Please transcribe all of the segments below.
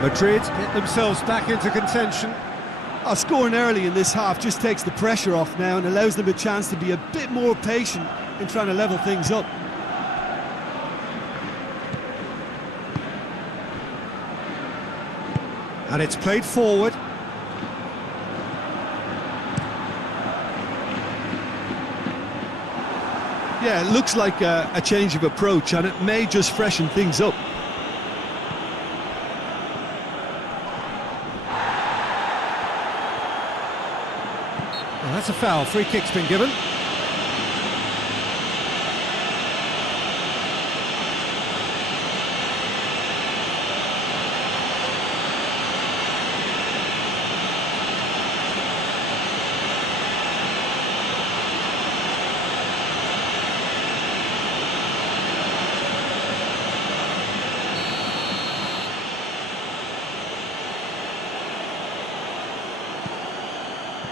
Madrid get themselves back into contention. Scoring early in this half just takes the pressure off now and allows them a chance to be a bit more patient in trying to level things up. And it's played forward. Yeah, it looks like a change of approach, and it may just freshen things up. Well, that's a foul. Free kick's been given.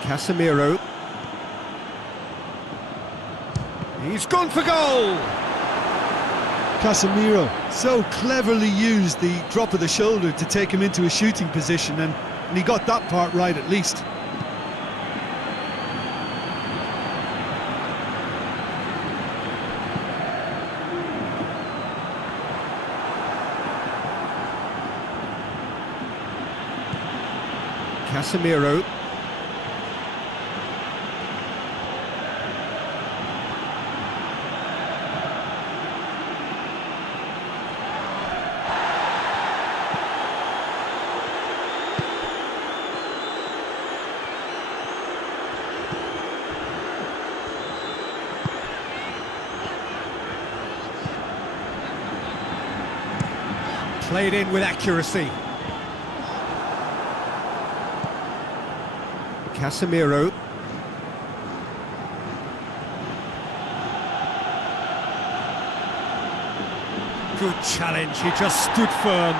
Casemiro. He's gone for goal! Casemiro so cleverly used the drop of the shoulder to take him into a shooting position, and he got that part right at least. Casemiro. Played in with accuracy. Casemiro. Good challenge, he just stood firm.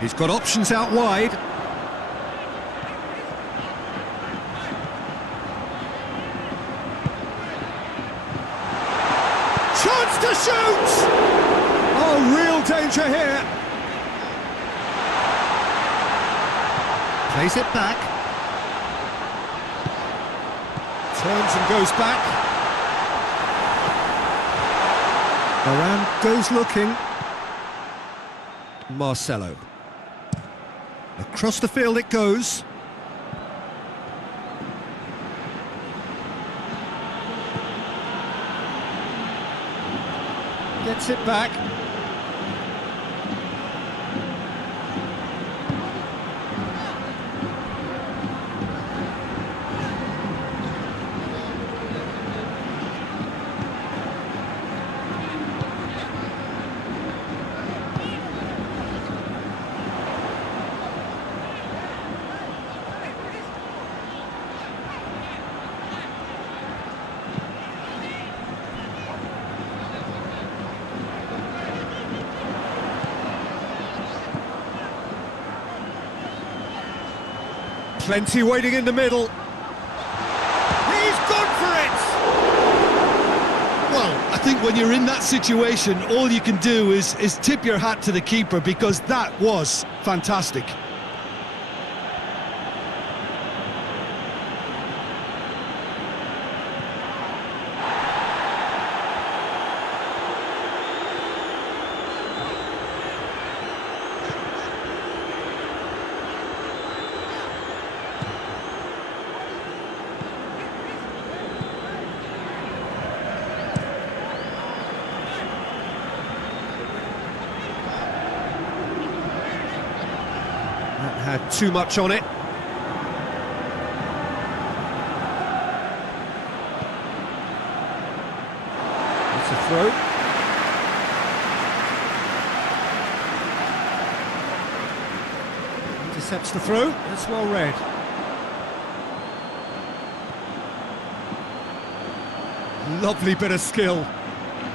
He's got options out wide. Chance to shoot! Oh, real danger here. Plays it back. Turns and goes back. Varane goes looking. Marcelo. Across the field it goes. Gets it back. Plenty waiting in the middle. He's gone for it! Well, I think when you're in that situation, all you can do is tip your hat to the keeper, because that was fantastic. Had too much on it. It's a throw. Intercepts the throw. That's well read. Lovely bit of skill.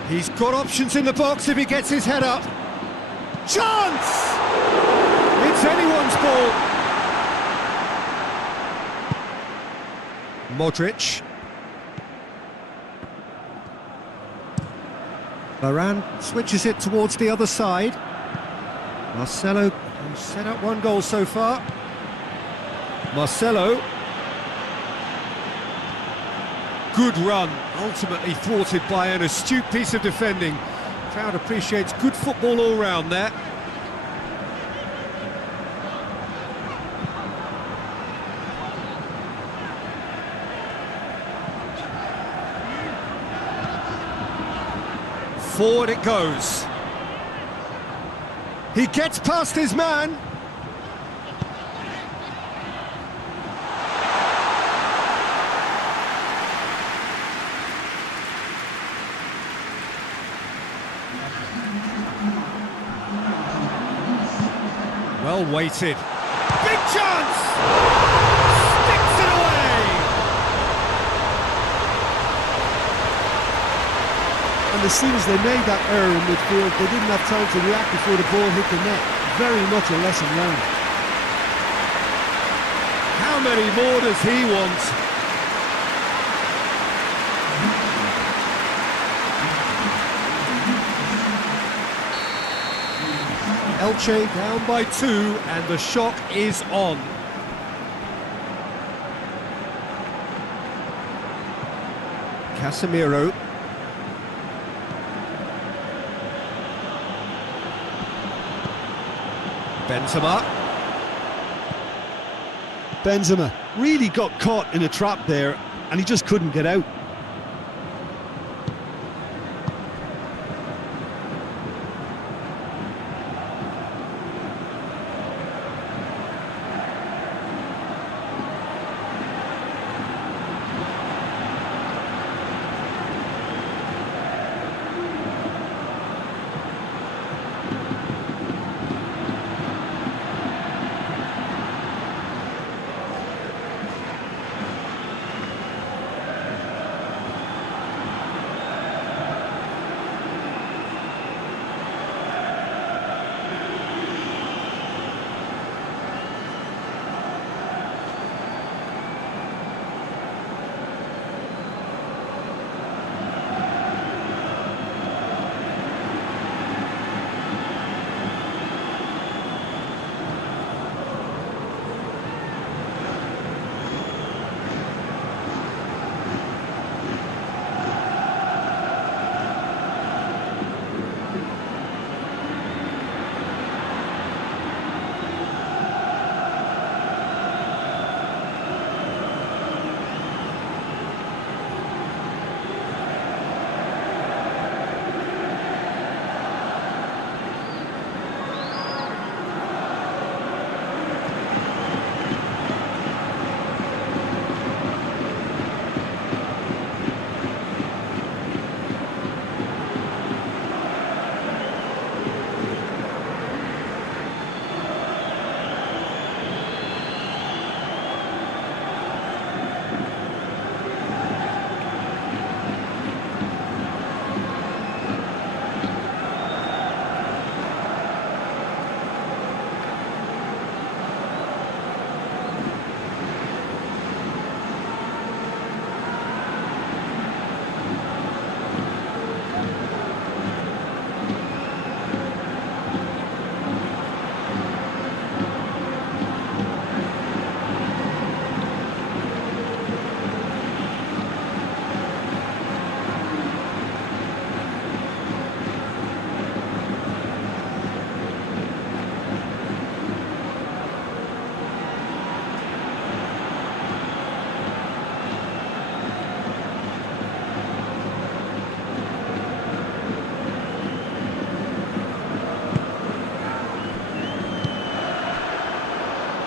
He's got options in the box if he gets his head up. Chance! It's anyone's ball. Modric. Varane switches it towards the other side. Marcelo set up one goal so far. Marcelo. Good run, ultimately thwarted by an astute piece of defending. Crowd appreciates good football all round there. Forward it goes. He gets past his man. Well weighted. Big chance! Sticks it away! And as soon as they made that error in midfield, they didn't have time to react before the ball hit the net. Very much a lesson learned. How many more does he want? Elche down by 2 and the shock is on. Casemiro. Benzema really got caught in a trap there and he just couldn't get out.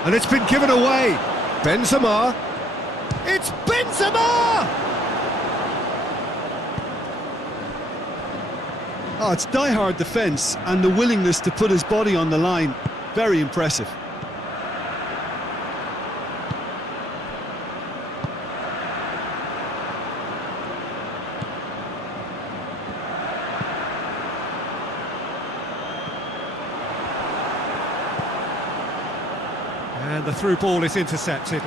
And it's been given away. Benzema. It's Benzema! Oh, it's die-hard defence and the willingness to put his body on the line. Very impressive. And the through ball is intercepted.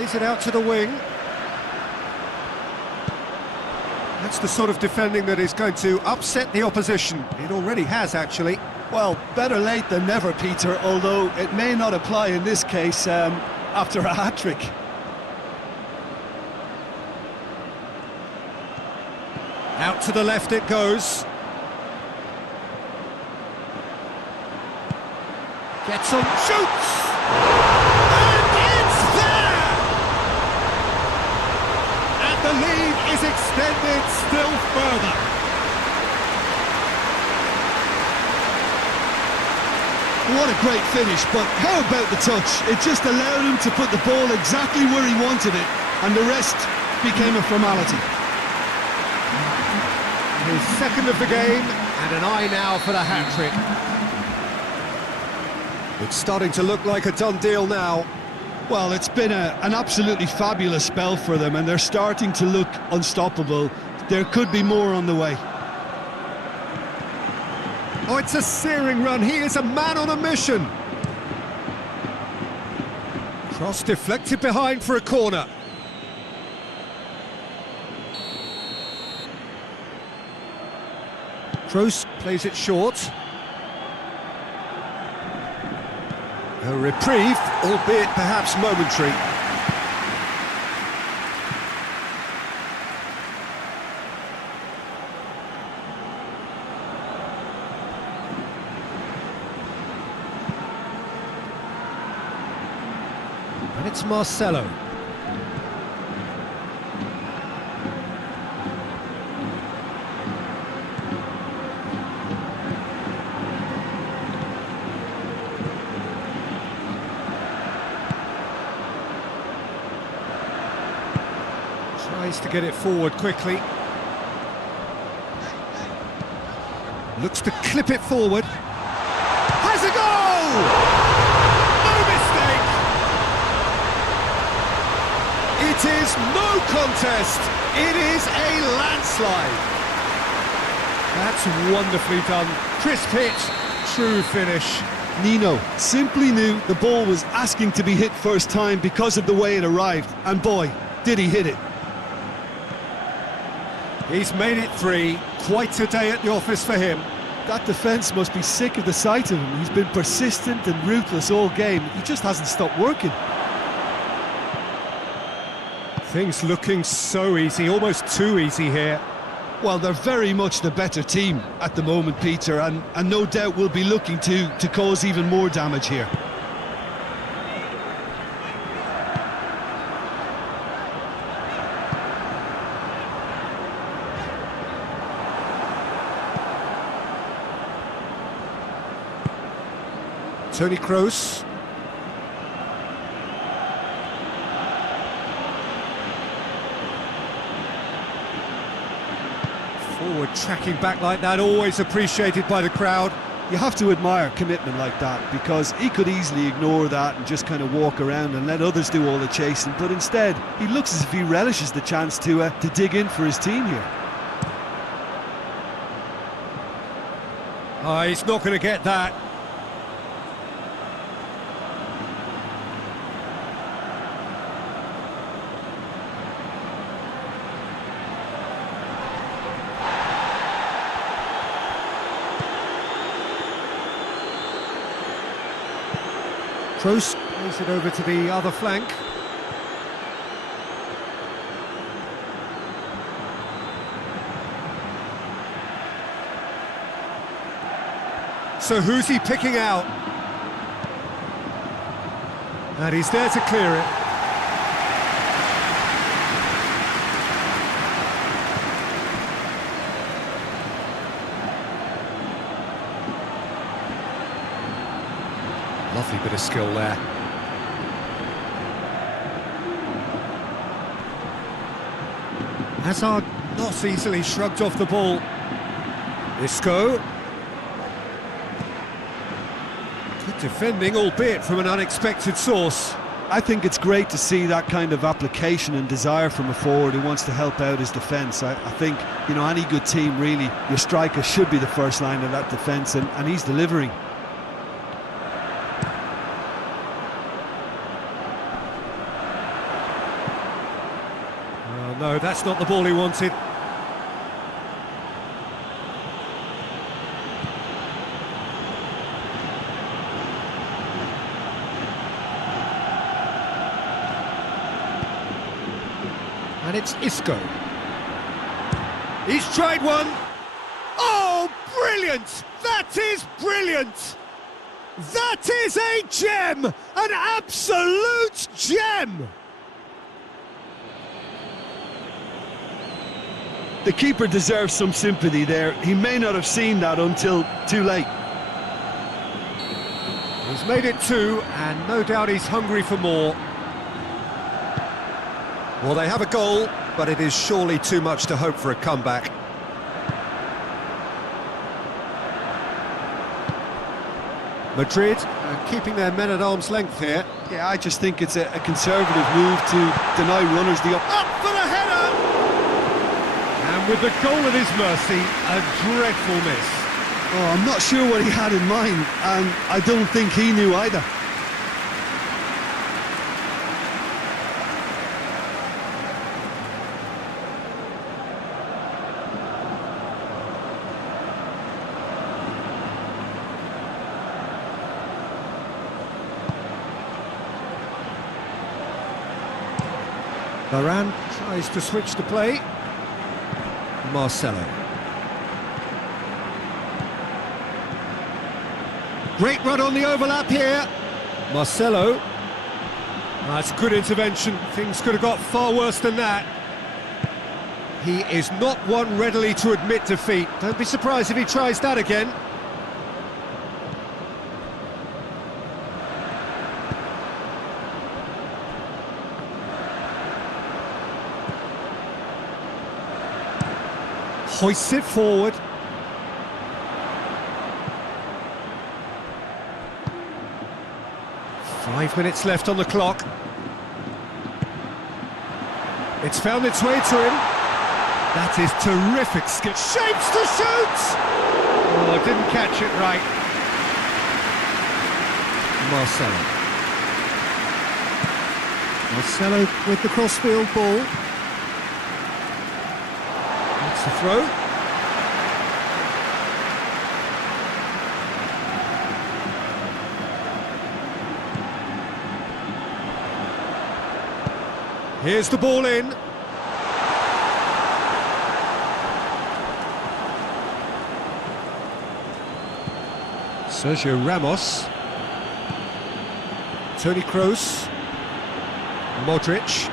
Plays it out to the wing. That's the sort of defending that is going to upset the opposition. It already has, actually. Well, better late than never, Peter, although it may not apply in this case after a hat-trick. Out to the left it goes. Gets on, shoots! And it's there! And the lead is extended still further. What a great finish, but how about the touch? It just allowed him to put the ball exactly where he wanted it, and the rest became a formality. His second of the game, and an eye now for the hat-trick. It's starting to look like a done deal now. Well, it's been an absolutely fabulous spell for them, and they're starting to look unstoppable. There could be more on the way. Oh, it's a searing run. He is a man on a mission. Cross deflected behind for a corner. Kroos plays it short. A reprieve, albeit perhaps momentary. And it's Marcelo. Tries to get it forward quickly. Looks to clip it forward. Has a goal! No mistake! It is no contest. It is a landslide. That's wonderfully done. Crisp hit, true finish. Nino simply knew the ball was asking to be hit first time because of the way it arrived, and boy, did he hit it. He's made it 3. Quite a day at the office for him. That defence must be sick of the sight of him. He's been persistent and ruthless all game. He just hasn't stopped working. Things looking so easy, almost too easy here. Well, they're very much the better team at the moment, Peter, and no doubt will be looking to cause even more damage here. Toni Kroos. Forward tracking back like that, always appreciated by the crowd. You have to admire commitment like that, because he could easily ignore that and just kind of walk around and let others do all the chasing, but instead he looks as if he relishes the chance to dig in for his team here. Oh, he's not going to get that. Kroos plays it over to the other flank. So who's he picking out? And he's there to clear it. Lovely bit of skill there. Hazard not easily shrugged off the ball. Isco. Good defending, albeit from an unexpected source. I think it's great to see that kind of application and desire from a forward who wants to help out his defence. I think, you know, any good team really, your striker should be the first line of that defence, and he's delivering. that's not the ball he wanted. And it's Isco. He's tried one. Oh, brilliant! That is brilliant! That is a gem! An absolute gem! The keeper deserves some sympathy there. He may not have seen that until too late. He's made it 2, and no doubt he's hungry for more. Well, they have a goal, but it is surely too much to hope for a comeback. Madrid keeping their men at arm's length here. Yeah, I just think it's a conservative move to deny runners the Up for the header! And with the goal at his mercy, a dreadful miss. Oh, I'm not sure what he had in mind, and I don't think he knew either. Varane tries to switch the play. Marcelo. Great run on the overlap here. Marcelo. That's good intervention. Things could have got far worse than that. He is not one readily to admit defeat. Don't be surprised if he tries that again. Hoists it forward. Five minutes left on the clock. It's found its way to him. That is terrific skill. Shapes to shoot! Oh, didn't catch it right. Marcelo with the crossfield ball. That's the throw. Here's the ball in. Sergio Ramos. Toni Kroos. Modric.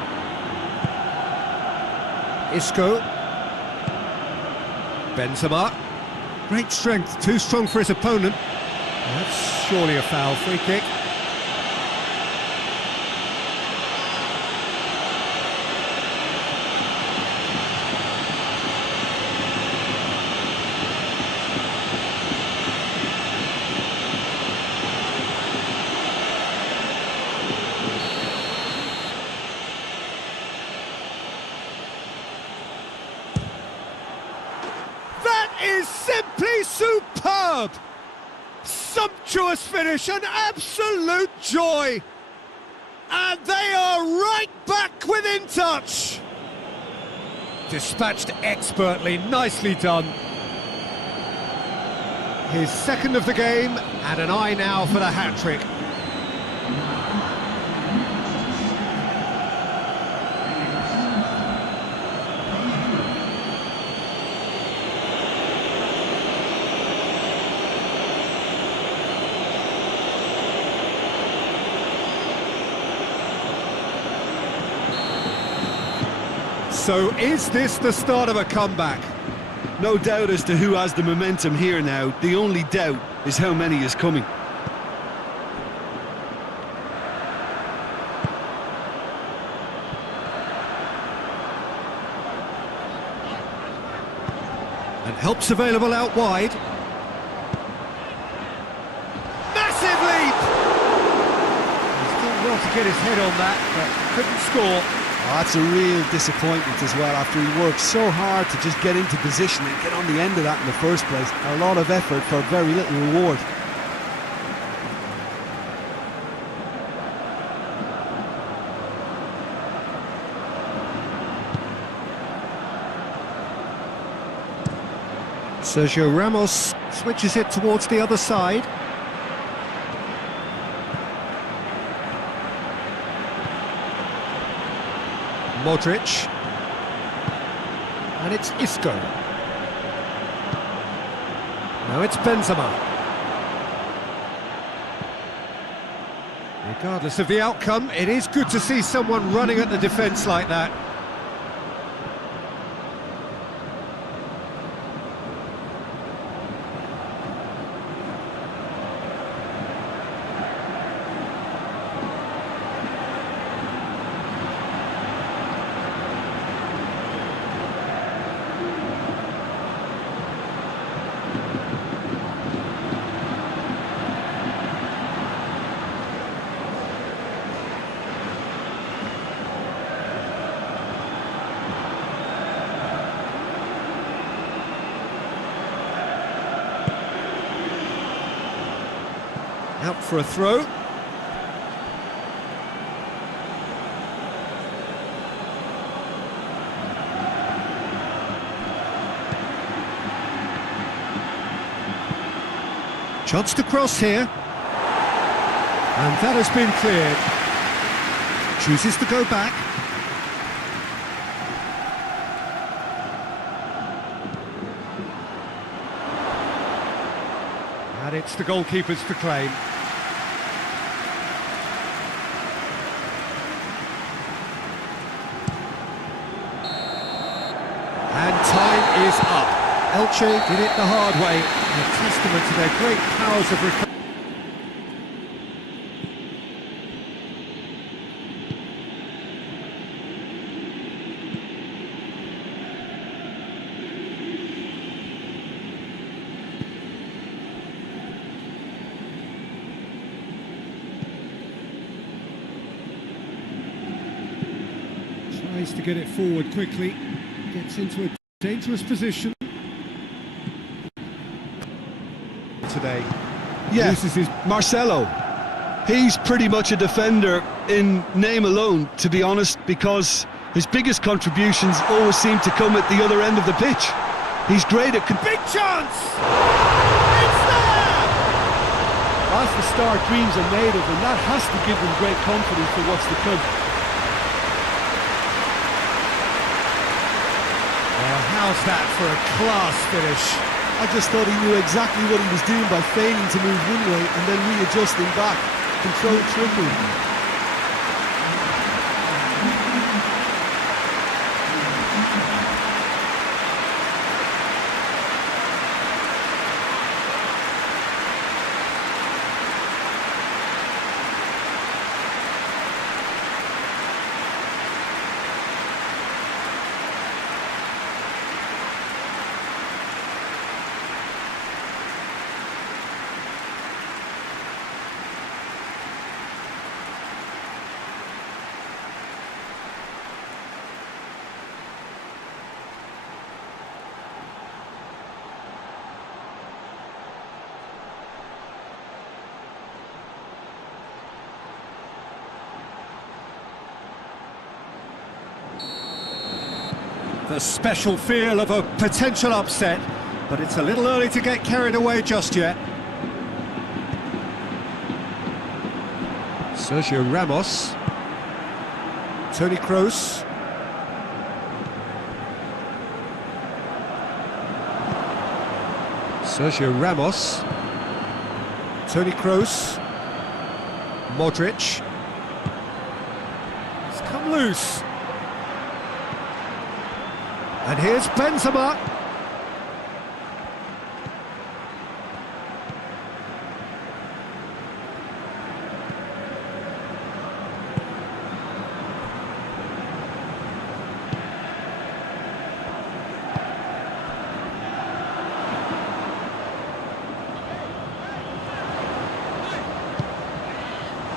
Isco. Benzema. Great strength, too strong for his opponent. That's surely a foul. Free kick. Is simply superb! Sumptuous finish, an absolute joy! And they are right back within touch! Dispatched expertly, nicely done. His second of the game, and an eye now for the hat-trick. So is this the start of a comeback? No doubt as to who has the momentum here now. The only doubt is how many is coming. And help's available out wide. Massive leap! He's done well to get his head on that, but couldn't score. Oh, that's a real disappointment as well, after he worked so hard to just get into position and get on the end of that in the first place. A lot of effort for very little reward. Sergio Ramos switches it towards the other side. Modric. And it's Isco. Now it's Benzema. Regardless of the outcome, it is good to see someone running at the defence like that. Out for a throw. Chance to cross here. And that has been cleared. Chooses to go back. And it's the goalkeepers to claim. And time is up. Elche did it the hard way. A testament to their great powers of recovery. Tries to get it forward quickly. Gets into a dangerous position today. Yeah, Loses his... Marcelo. He's pretty much a defender in name alone, to be honest, because his biggest contributions always seem to come at the other end of the pitch. He's great at... Big chance! It's there! That's the start dreams are made of, and that has to give them great confidence for what's to come. Well, how's that for a class finish? I just thought he knew exactly what he was doing by feigning to move one way and then readjusting back. Controlled triple. The special feel of a potential upset, but it's a little early to get carried away just yet. Sergio Ramos. Toni Kroos. Sergio Ramos. Toni Kroos. Modric. It's come loose. And here's Benzema.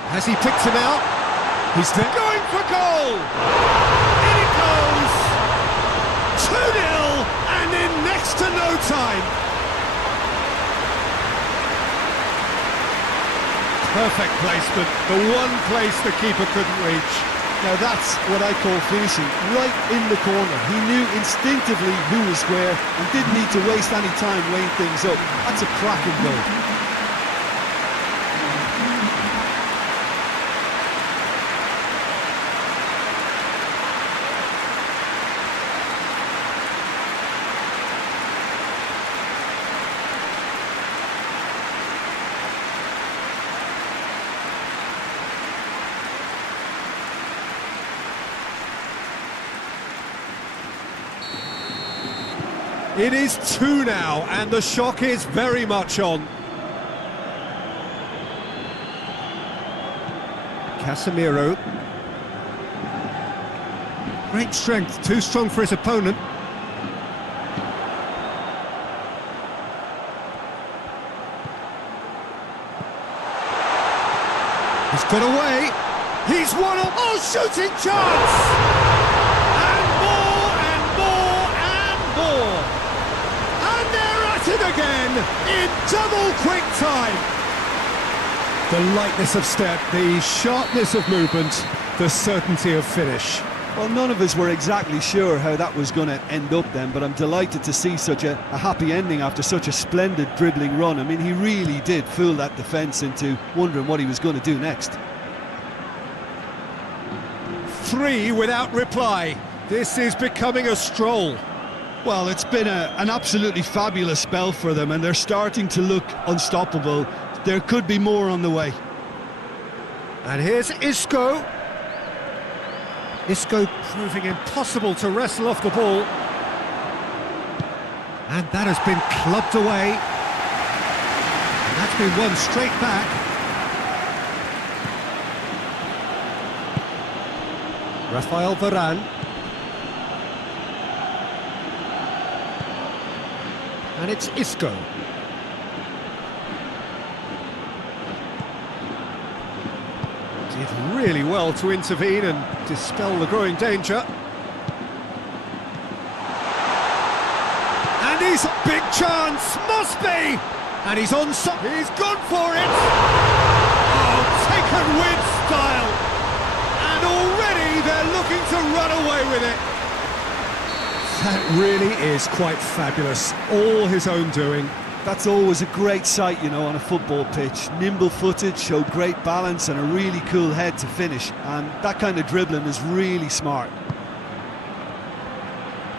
Has he picked him out? He's there. Going for goal! In it goes! 2-0 and in next to no time. Perfect placement, the one place the keeper couldn't reach. Now that's what I call finishing, right in the corner. He knew instinctively who was square and didn't need to waste any time weighing things up. That's a cracking goal. It is 2 now, and the shock is very much on. Casemiro. Great strength, too strong for his opponent. He's got away. He's won a... Oh, shooting chance! And more, and more, and more. And they're at it again in double quick time. The lightness of step, the sharpness of movement, the certainty of finish. Well, none of us were exactly sure how that was going to end up then, but I'm delighted to see such a happy ending after such a splendid dribbling run. I mean, he really did fool that defence into wondering what he was going to do next. 3 without reply. This is becoming a stroll. Well, it's been an absolutely fabulous spell for them, and they're starting to look unstoppable. There could be more on the way. And here's Isco. Isco proving impossible to wrestle off the ball. And that has been clubbed away. And that's been won straight back. Rafael Varane. And it's Isco. Did really well to intervene and dispel the growing danger. And he's a big chance, must be! And he's on he's gone for it! Oh, taken with style! And already they're looking to run away with it. That really is quite fabulous, all his own doing. That's always a great sight, you know, on a football pitch. Nimble-footed, showed great balance and a really cool head to finish. And that kind of dribbling is really smart.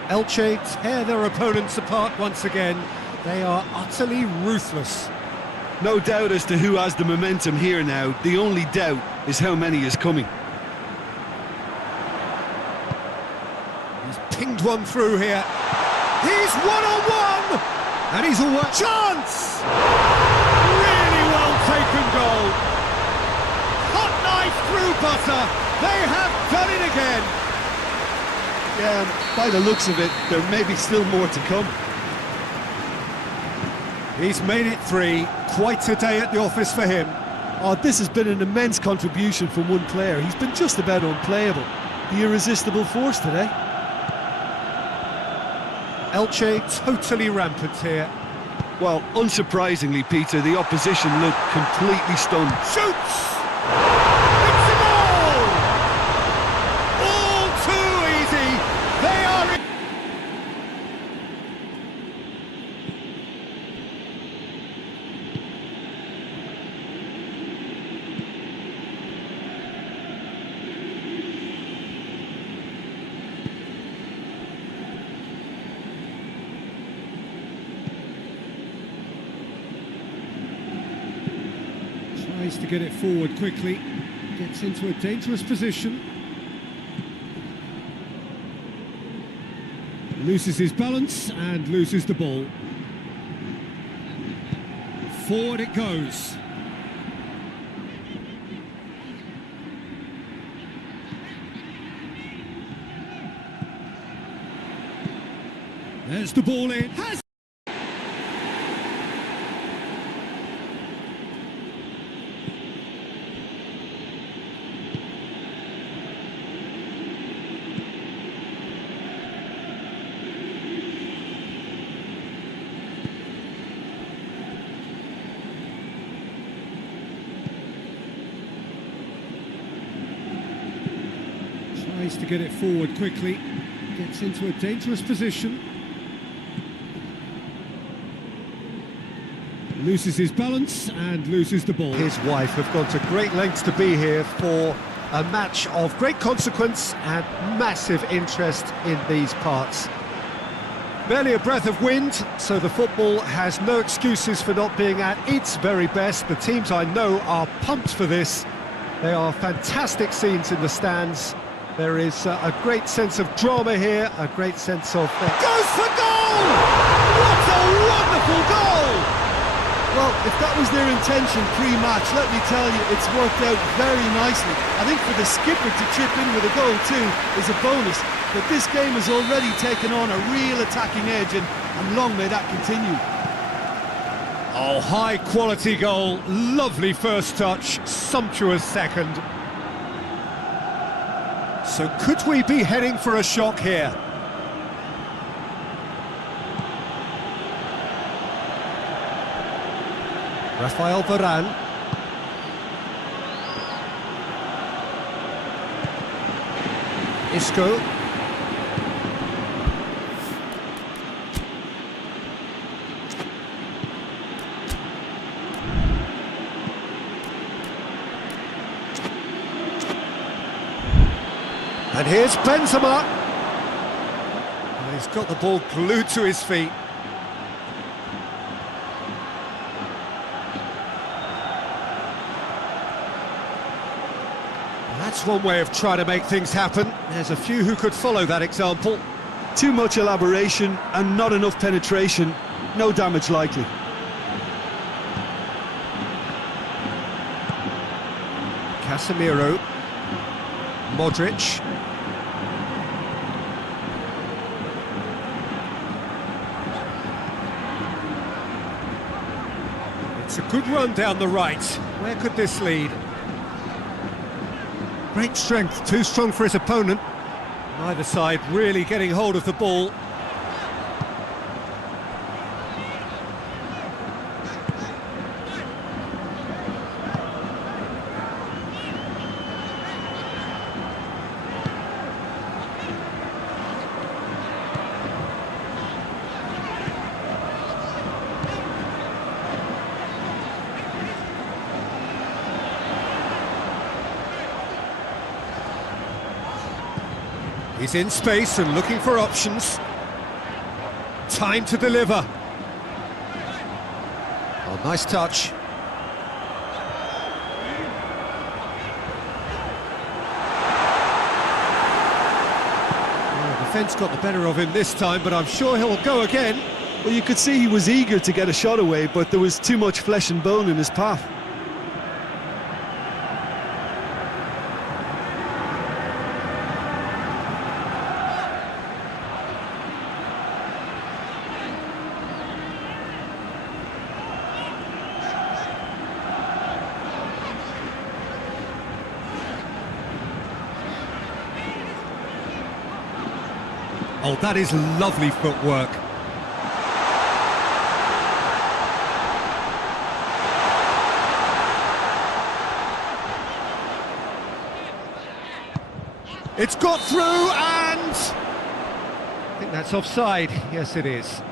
Elche tear their opponents apart once again. They are utterly ruthless. No doubt as to who has the momentum here now. The only doubt is how many is coming. He's pinged one through here. He's one-on-one! And he's away. Chance! Really well taken goal. Hot knife through butter. They have done it again. Yeah, by the looks of it, there may be still more to come. He's made it 3. Quite a day at the office for him. Oh, this has been an immense contribution from one player. He's been just about unplayable. The irresistible force today. Elche totally rampant here. Well, unsurprisingly, Peter, the opposition looked completely stunned. Shoots! It's a goal! All too easy. They are... Tries to get it forward quickly, gets into a dangerous position. Loses his balance and loses the ball. Forward it goes. There's the ball in. Tries to get it forward quickly. Gets into a dangerous position. Loses his balance and loses the ball. His wife have gone to great lengths to be here for a match of great consequence and massive interest in these parts. Barely a breath of wind, so the football has no excuses for not being at its very best. The teams I know are pumped for this. They are fantastic scenes in the stands. There is a great sense of drama here, a great sense of... Goes for goal! What a wonderful goal! Well, if that was their intention pre-match, let me tell you, it's worked out very nicely. I think for the skipper to chip in with a goal too is a bonus, but this game has already taken on a real attacking edge, and long may that continue. Oh, high-quality goal, lovely first touch, sumptuous second. So could we be heading for a shock here? Rafael Varane. Isco. And here's Benzema. And he's got the ball glued to his feet. That's one way of trying to make things happen. There's a few who could follow that example. Too much elaboration and not enough penetration. No damage likely. Casemiro. Modric. It's a good run down the right. Where could this lead? Great strength, too strong for his opponent. Neither side really getting hold of the ball. He's in space and looking for options. Time to deliver. Oh, nice touch. Well, the defence got the better of him this time, but I'm sure he'll go again. Well, you could see he was eager to get a shot away, but there was too much flesh and bone in his path. Oh, that is lovely footwork. It's got through and... I think that's offside. Yes, it is.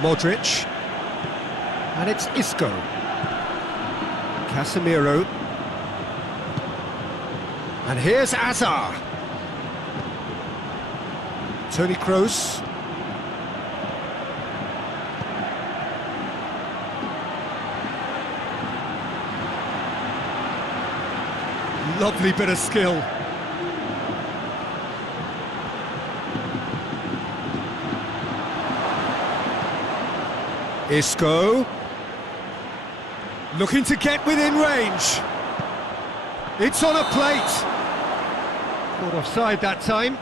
Modric. And it's Isco. Casemiro. And here's Azar. Toni Kroos. Lovely bit of skill. Isco. Looking to get within range. It's on a plate. Caught offside that time.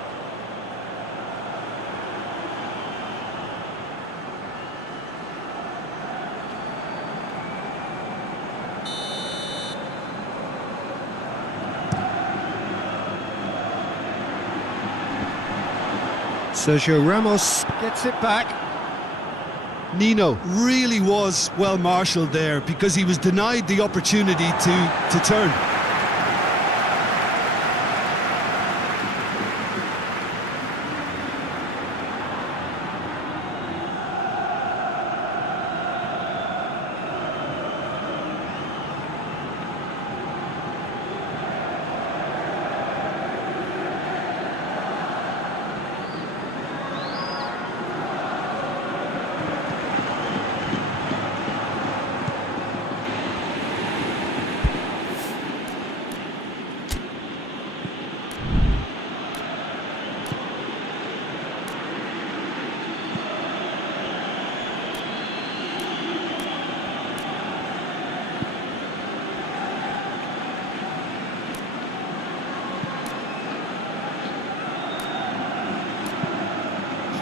Sergio Ramos gets it back. Nino really was well marshalled there because he was denied the opportunity to turn.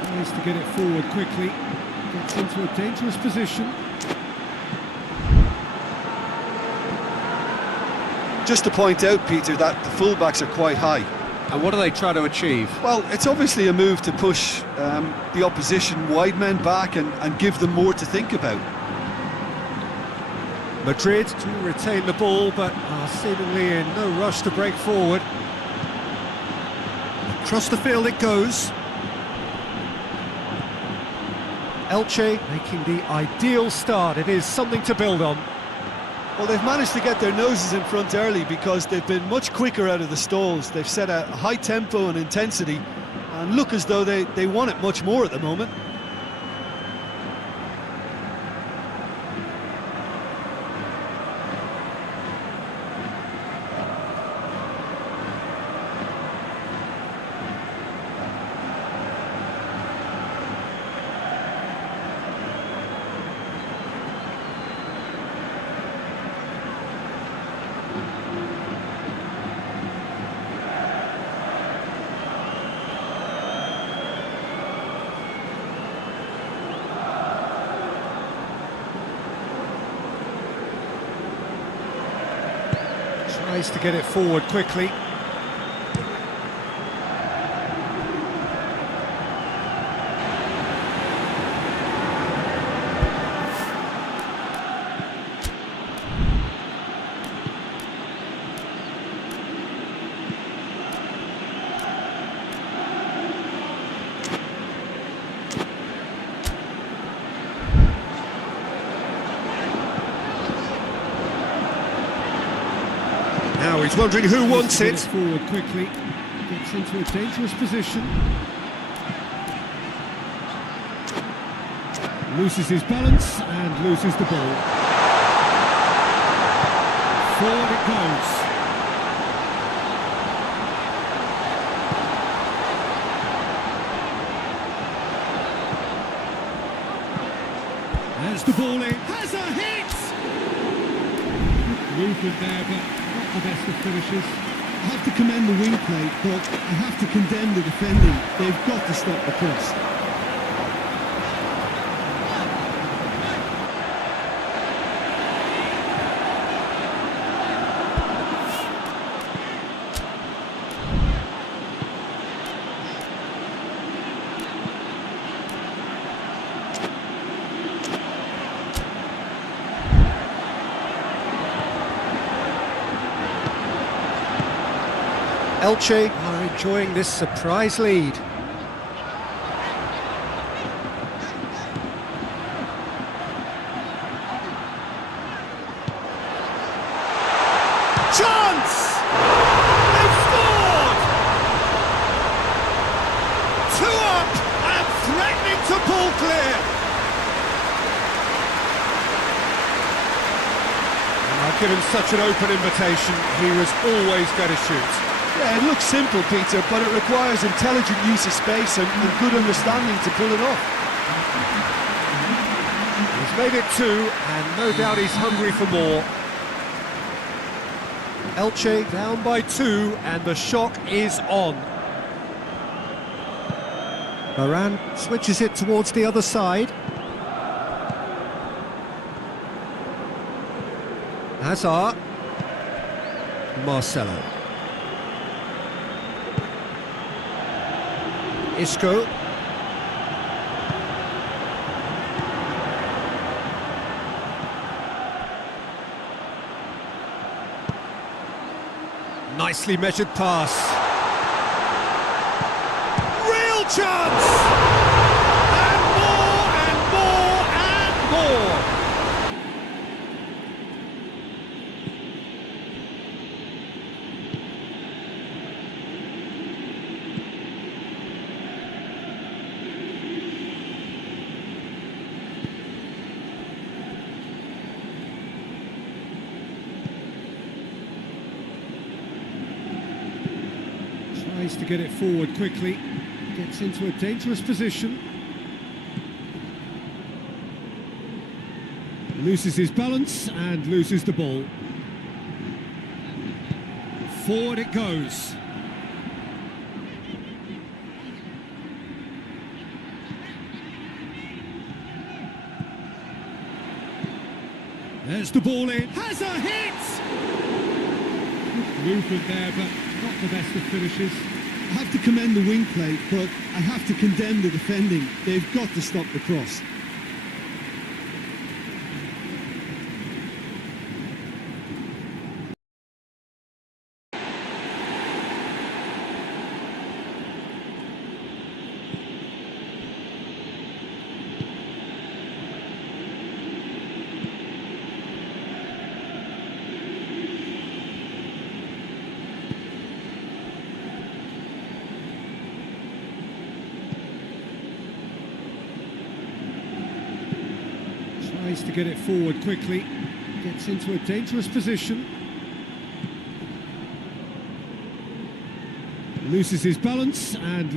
Tries to get it forward quickly, gets into a dangerous position. Just to point out, Peter, that the fullbacks are quite high. And what do they try to achieve? Well, it's obviously a move to push the opposition wide men back and give them more to think about. Madrid to retain the ball, but are seemingly in no rush to break forward. Across the field it goes. Elche making the ideal start. It is something to build on. Well, they've managed to get their noses in front early because they've been much quicker out of the stalls. They've set a high tempo and intensity and look as though they want it much more at the moment. Tries to get it forward quickly. Now he's wondering who wants it. Forward quickly, gets into a dangerous position. Loses his balance and loses the ball. Forward it goes. There's the ball in. Has a hit! Movement there, but the best of finishes. I have to commend the wing play, but I have to condemn the defending. They've got to stop the cross. Elche are enjoying this surprise lead. Chance! They've scored! 2 up and threatening to pull clear. Given such an open invitation, he was always going to shoot. Yeah, it looks simple, Peter, but it requires intelligent use of space and good understanding to pull it off. He's made it 2, and no doubt he's hungry for more. Elche down by 2, and the shock is on. Varane switches it towards the other side. Hazard. Marcelo. Isco. Nicely measured pass. Real chance! And more and more and more! Tries to get it forward quickly, gets into a dangerous position. Loses his balance and loses the ball. Forward it goes. There's the ball in. Has a hit! Good movement there, but not the best of finishes. I have to commend the wing play, but I have to condemn the defending. They've got to stop the cross. Tries to get it forward quickly, gets into a dangerous position. Loses his balance and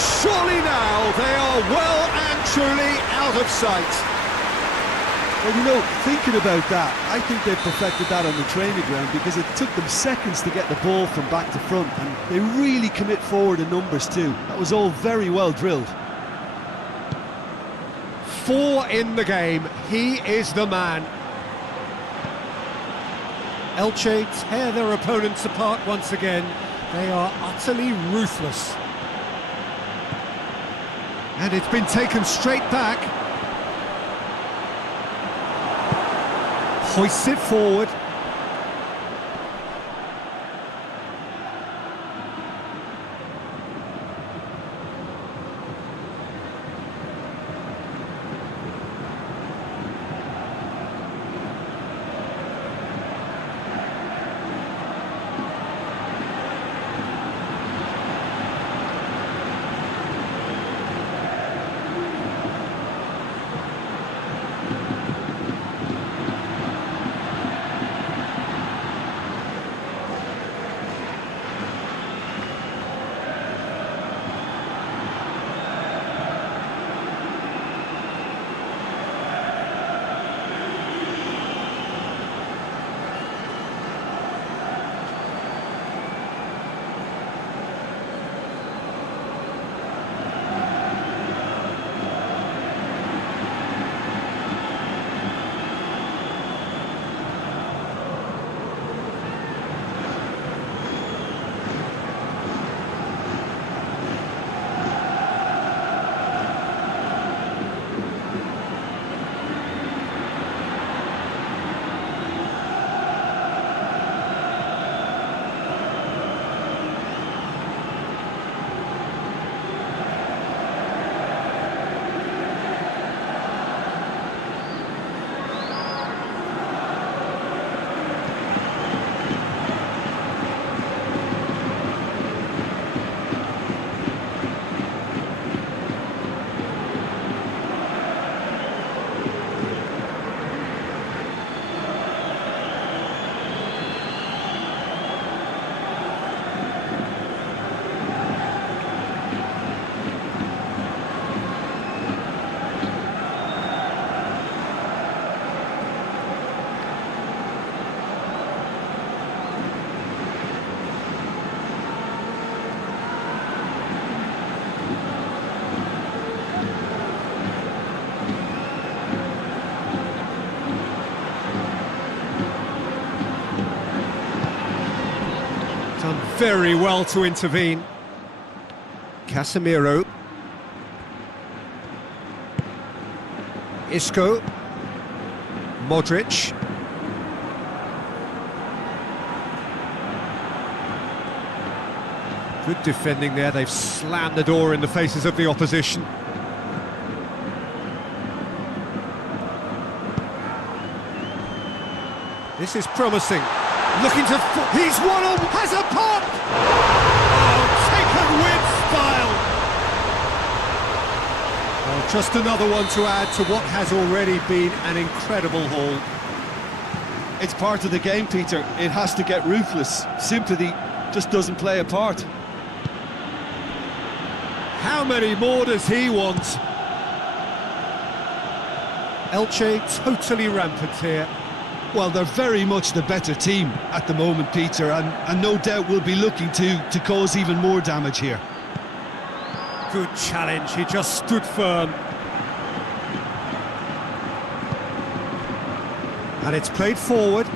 Surely now they are well and truly out of sight. Well, you know, thinking about that, I think they perfected that on the training ground because it took them seconds to get the ball from back to front, and they really commit forward in numbers too. That was all very well drilled. 4 in the game, he is the man. Elche tear their opponents apart once again. They are utterly ruthless. And it's been taken straight back. Hoists it forward. Done very well to intervene. Casemiro. Isco. Modric. Good defending there, they've slammed the door in the faces of the opposition. This is promising. Looking to... He's one on... Has a pop! Oh, taken with style! Well, just another one to add to what has already been an incredible haul. It's part of the game, Peter. It has to get ruthless. Sympathy just doesn't play a part. How many more does he want? Elche totally rampant here. Well, they're very much the better team at the moment, Peter, and no doubt will be looking to cause even more damage here. Good challenge, he just stood firm. And it's played forward.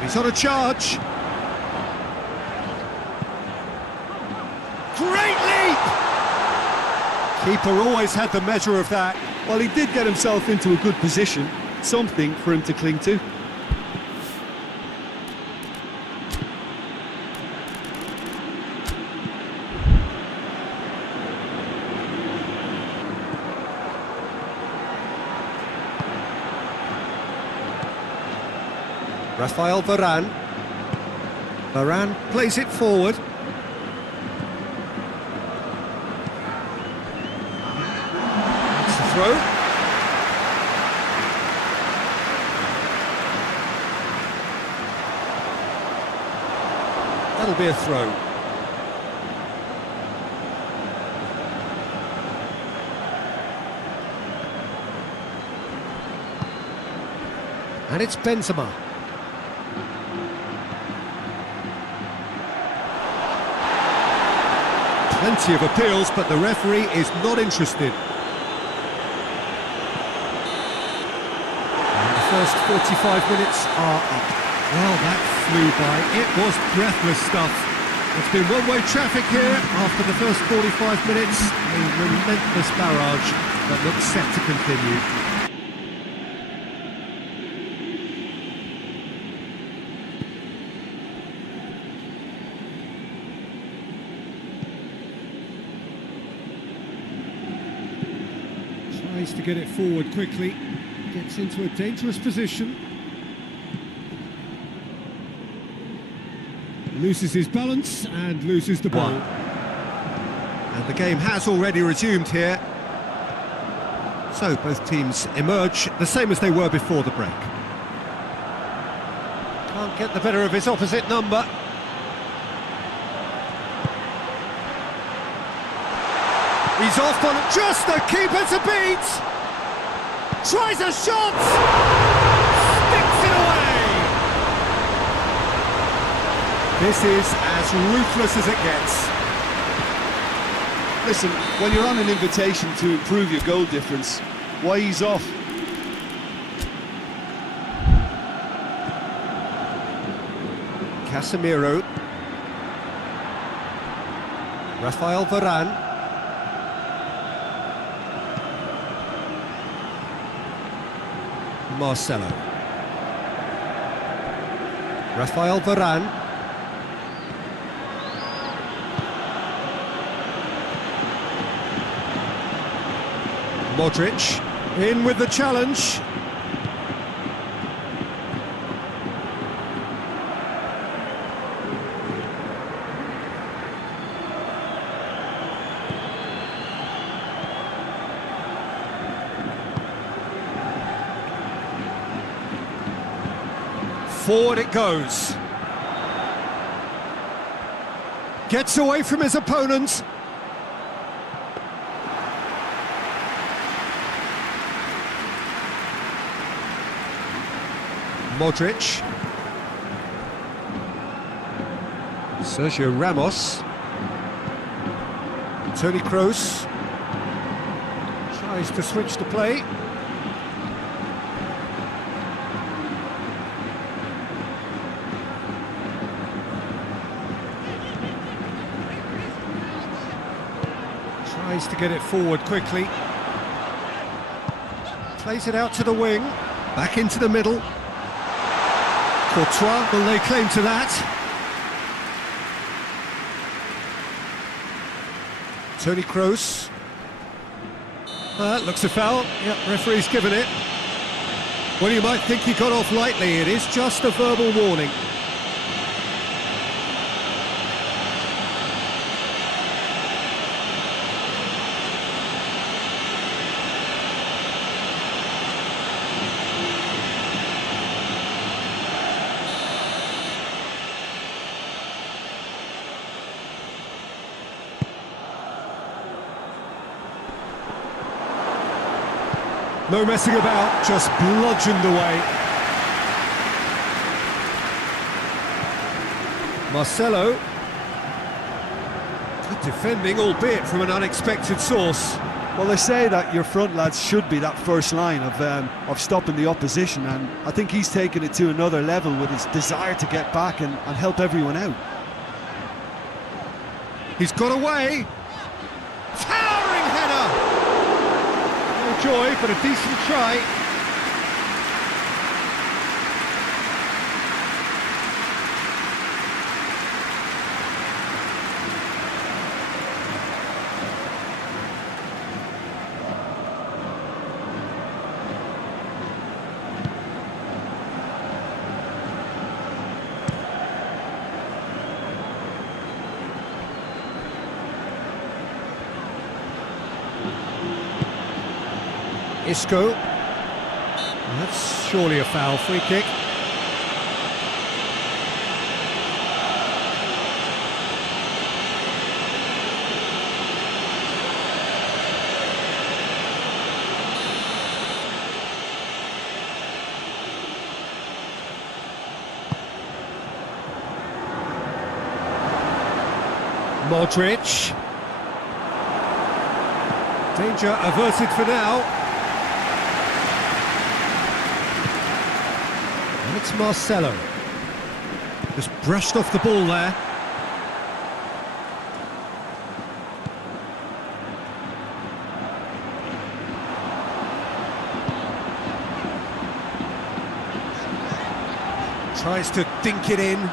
He's on a charge. Great leap! Keeper always had the measure of that. Well, he did get himself into a good position, something for him to cling to. Rafael Varane. Varane plays it forward. That's the throw. That'll be a throw. And it's Benzema. Plenty of appeals, but the referee is not interested. And the first 45 minutes are up. Well, that flew by. It was breathless stuff. It's been one-way traffic here after the first 45 minutes. A relentless barrage that looks set to continue. Tries to get it forward quickly, gets into a dangerous position. Loses his balance and loses the ball. And the game has already resumed here. So both teams emerge the same as they were before the break. Can't get the better of his opposite number. He's off on just the keeper to beat. Tries a shot. Sticks it away. This is as ruthless as it gets. Listen, when you're on an invitation to improve your goal difference, why ease off? Casemiro. Rafael Varane. Marcelo. Rafael Varane. Modric in with the challenge. Forward it goes. Gets away from his opponent. Modric. Sergio Ramos. Toni Kroos. Tries to switch the play. Tries to get it forward quickly. Plays it out to the wing. Back into the middle. Courtois will lay claim to that. Toni Kroos. Looks a foul. Yep, referee's given it. Well, you might think he got off lightly. It is just a verbal warning. No messing about, just bludgeoned away. Marcelo. Good defending, albeit from an unexpected source. Well, they say that your front lads should be that first line of stopping the opposition, and I think he's taken it to another level with his desire to get back and help everyone out. He's got away. Towering header. No joy, but a decent try. Isco. That's surely a foul. Free kick. Modric. Danger averted for now. And it's Marcelo. Just brushed off the ball there. Tries to dink it in.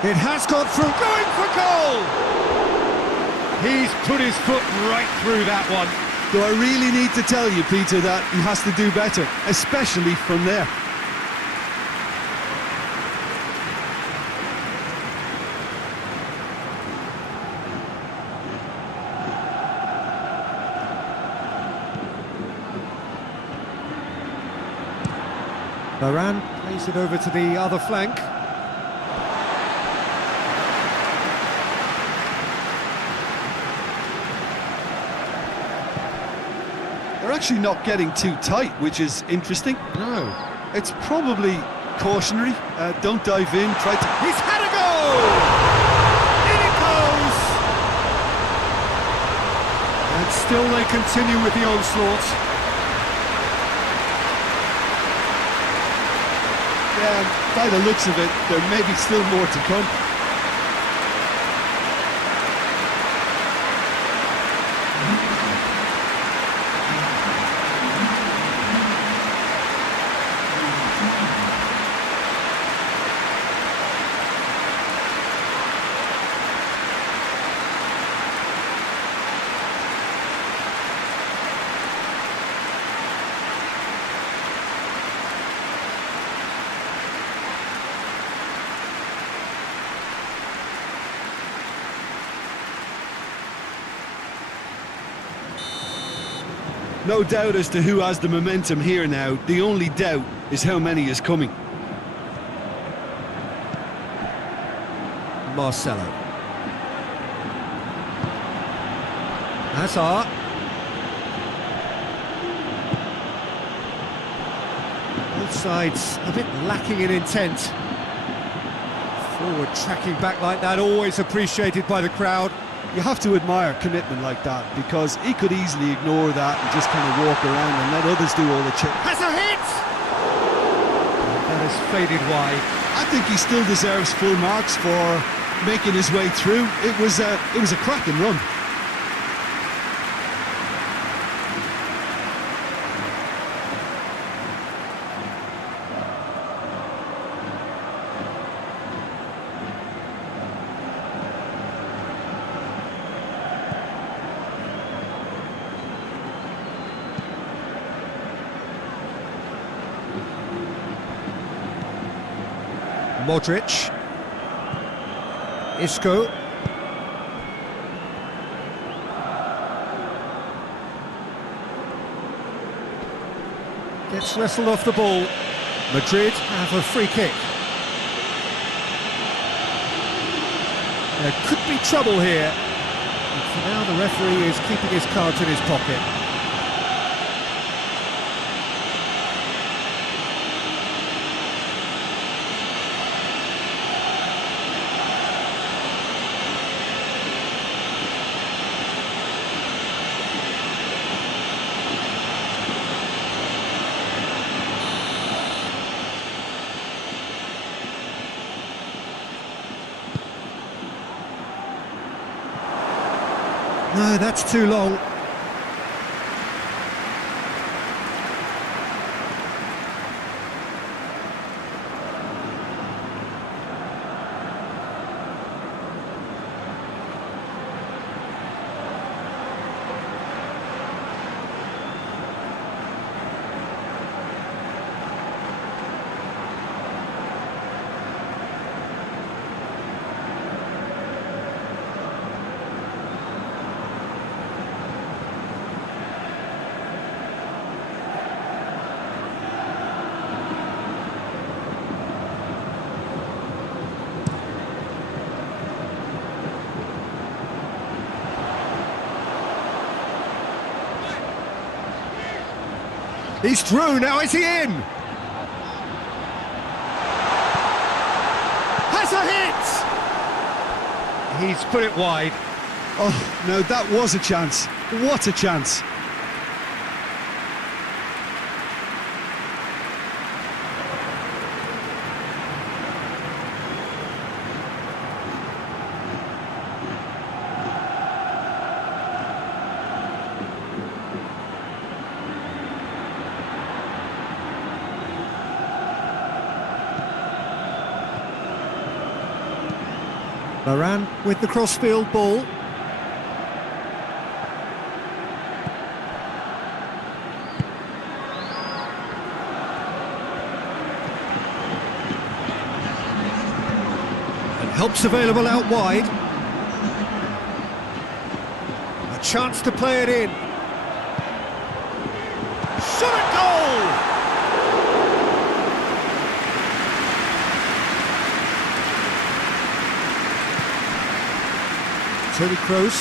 It has got through, going for goal! He's put his foot right through that one. Do I really need to tell you, Peter, that he has to do better, especially from there? Varane plays it over to the other flank. They're actually not getting too tight, which is interesting. No. It's probably cautionary. Don't dive in, try to... He's had a goal! In it goes! And still they continue with the onslaught. Yeah, by the looks of it, there may be still more to come. No doubt as to who has the momentum here now. The only doubt is how many is coming. Marcelo. Hazard. Both sides a bit lacking in intent. Forward tracking back like that, always appreciated by the crowd. You have to admire commitment like that, because he could easily ignore that and just kind of walk around and let others do all the chip. Has a hit! That has faded wide. I think he still deserves full marks for making his way through. It was a cracking run. Modric. Isco. Gets wrestled off the ball. Madrid have a free kick. There could be trouble here. And for now, the referee is keeping his cards in his pocket. No, that's too long. He's through, now is he in? Has a hit! He's put it wide. Oh, no, that was a chance. What a chance. Varane with the crossfield ball. And help's available out wide. A chance to play it in. Shot at goal! Tony Kroos.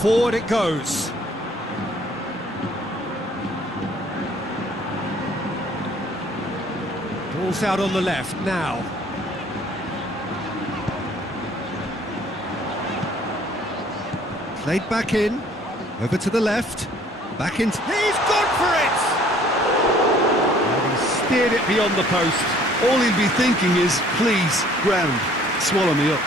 Forward it goes. Ball's out on the left now. Played back in, over to the left, back into... He's gone for it! And he steered it beyond the post. All he'll be thinking is, please, ground, swallow me up.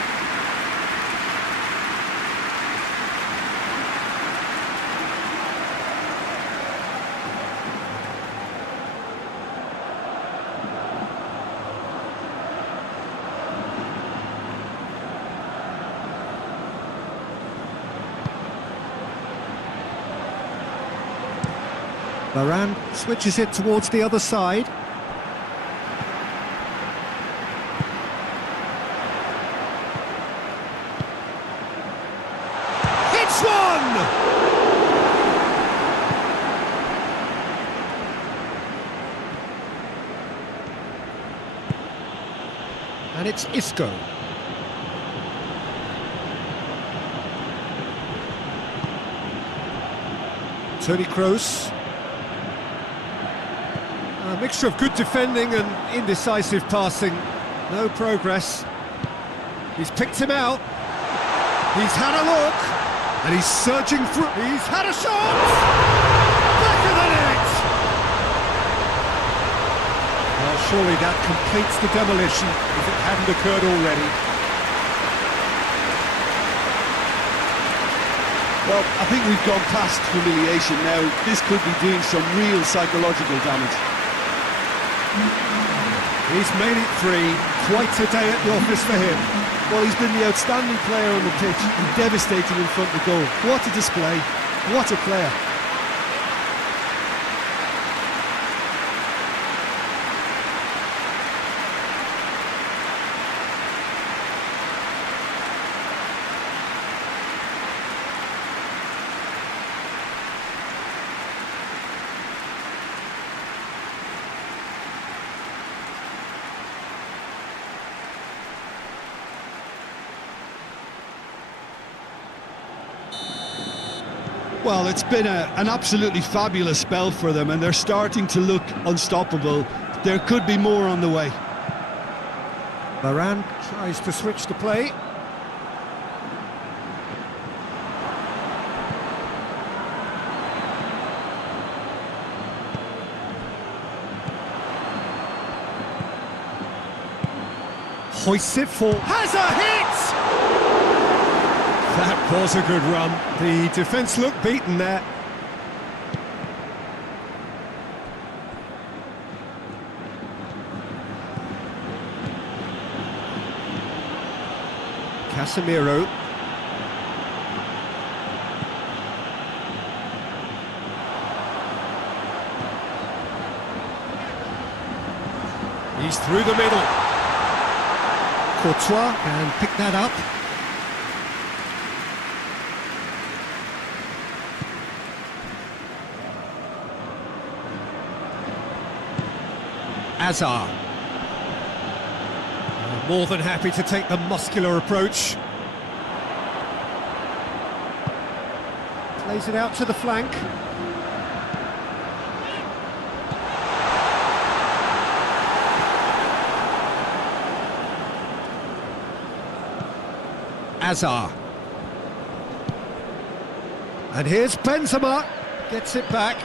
Varane switches it towards the other side. Hits one! And it's Isco. Tony Kroos. A mixture of good defending and indecisive passing. No progress. He's picked him out. He's had a look. And he's surging through. He's had a shot! Back of the net! Well, surely that completes the demolition if it hadn't occurred already. Well, I think we've gone past humiliation now. This could be doing some real psychological damage. He's made it three. Quite a day at the office for him. Well, he's been the outstanding player on the pitch and devastating in front of the goal. What a display. What a player. Well, it's been an absolutely fabulous spell for them, and they're starting to look unstoppable. There could be more on the way. Varane tries to switch the play. Hoists it for... Has a hit! That was a good run. The defence looked beaten there. Casemiro. He's through the middle. Courtois can pick that up. Azar. More than happy to take the muscular approach. Plays it out to the flank. Azar. And here's Benzema. Gets it back.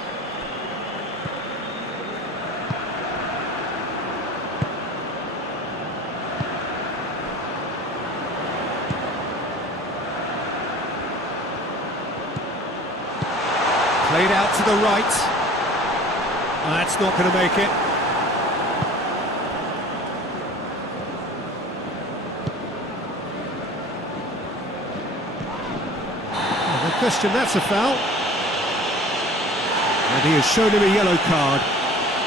Played out to the right. That's not going to make it. No question, that's a foul. And he has shown him a yellow card.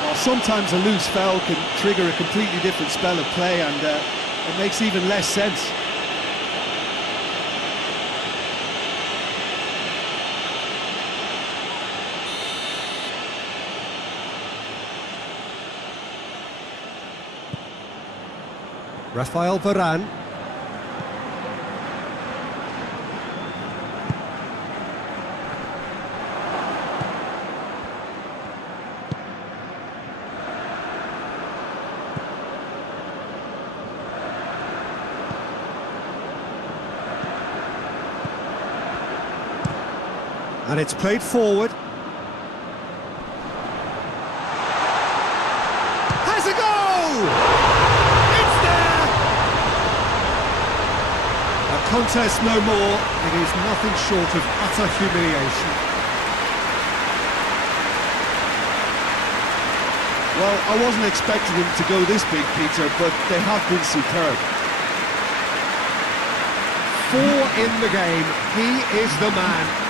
Well, sometimes a loose foul can trigger a completely different spell of play, and it makes even less sense. Rafael Varane. And it's played forward. Has a goal! It's there! A contest no more. It is nothing short of utter humiliation. Well, I wasn't expecting them to go this big, Peter, but they have been superb. 4 in the game. He is the man.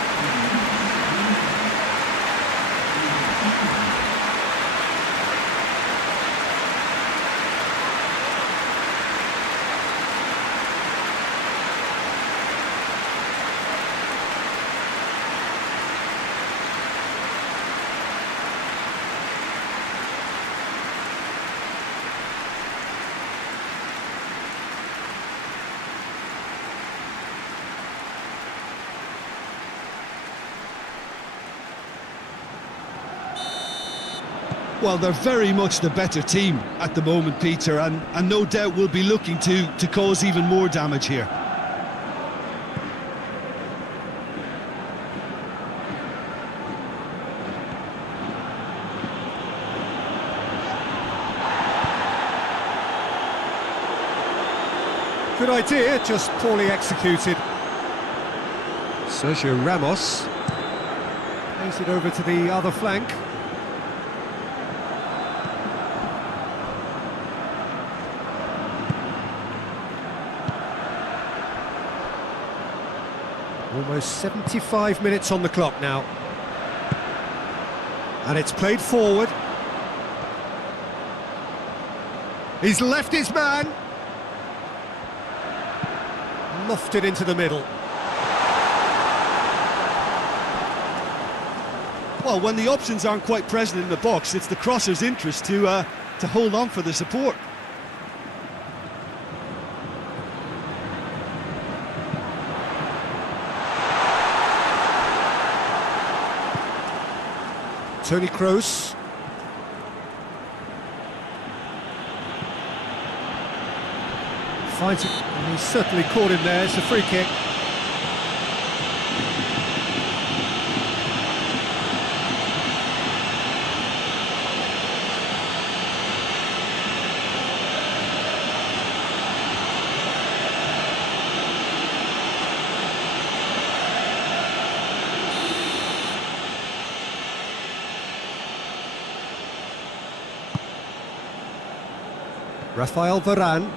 Well, they're very much the better team at the moment, Peter, and no doubt will be looking to cause even more damage here. Good idea, just poorly executed. Sergio Ramos plays it over to the other flank. Almost 75 minutes on the clock now. And it's played forward. He's left his man. Lofted into the middle. Well, when the options aren't quite present in the box, it's the crosser's interest to hold on for the support. Toni Kroos. Finds it, and he's certainly caught him there. It's a free kick. Rafael Varane.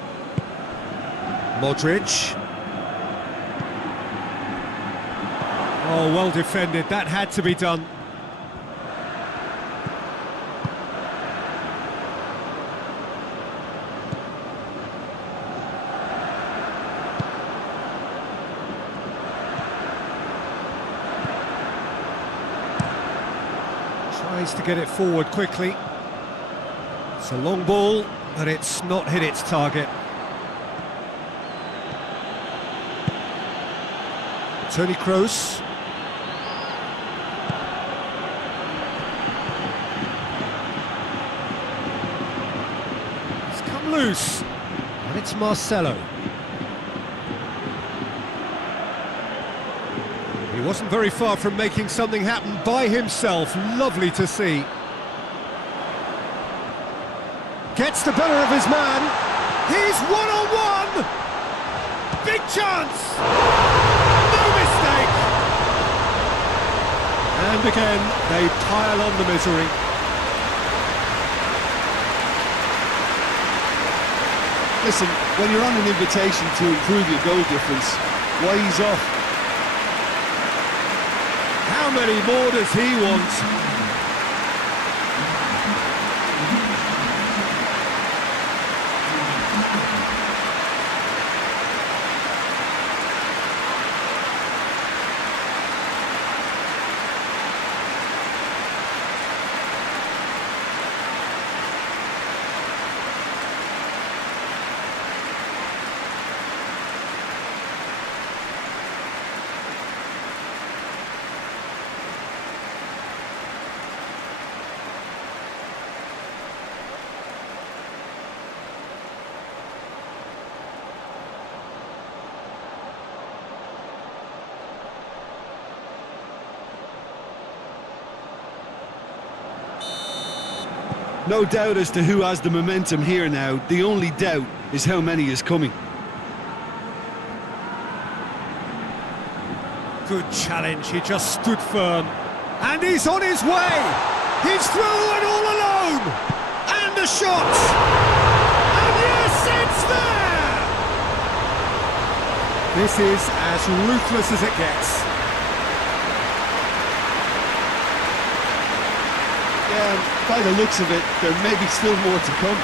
Modric. Oh, well defended. That had to be done. Tries to get it forward quickly. It's a long ball, but it's not hit its target. Toni Kroos. It's come loose, and it's Marcelo. He wasn't very far from making something happen by himself. Lovely to see. Gets the better of his man. He's one-on-one! Big chance! No mistake! And again, they pile on the misery. Listen, when you're on an invitation to improve your goal difference, why ease off? How many more does he want? No doubt as to who has the momentum here now. The only doubt is how many is coming. Good challenge, he just stood firm. And he's on his way! He's through and all alone! And the shot! And yes, it's there! This is as ruthless as it gets. Yeah, by the looks of it, there may be still more to come.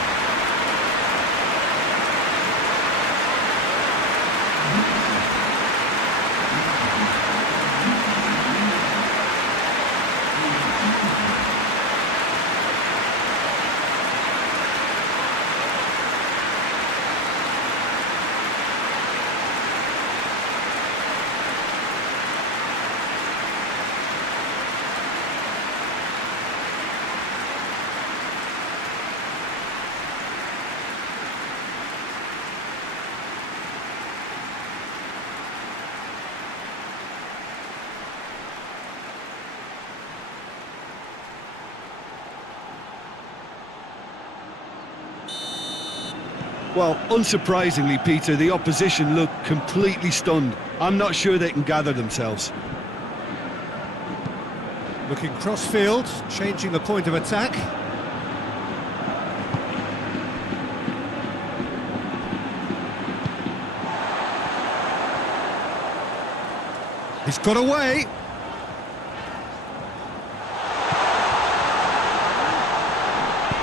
Well, unsurprisingly, Peter, the opposition look completely stunned. I'm not sure they can gather themselves. Looking cross-field, changing the point of attack. He's got away.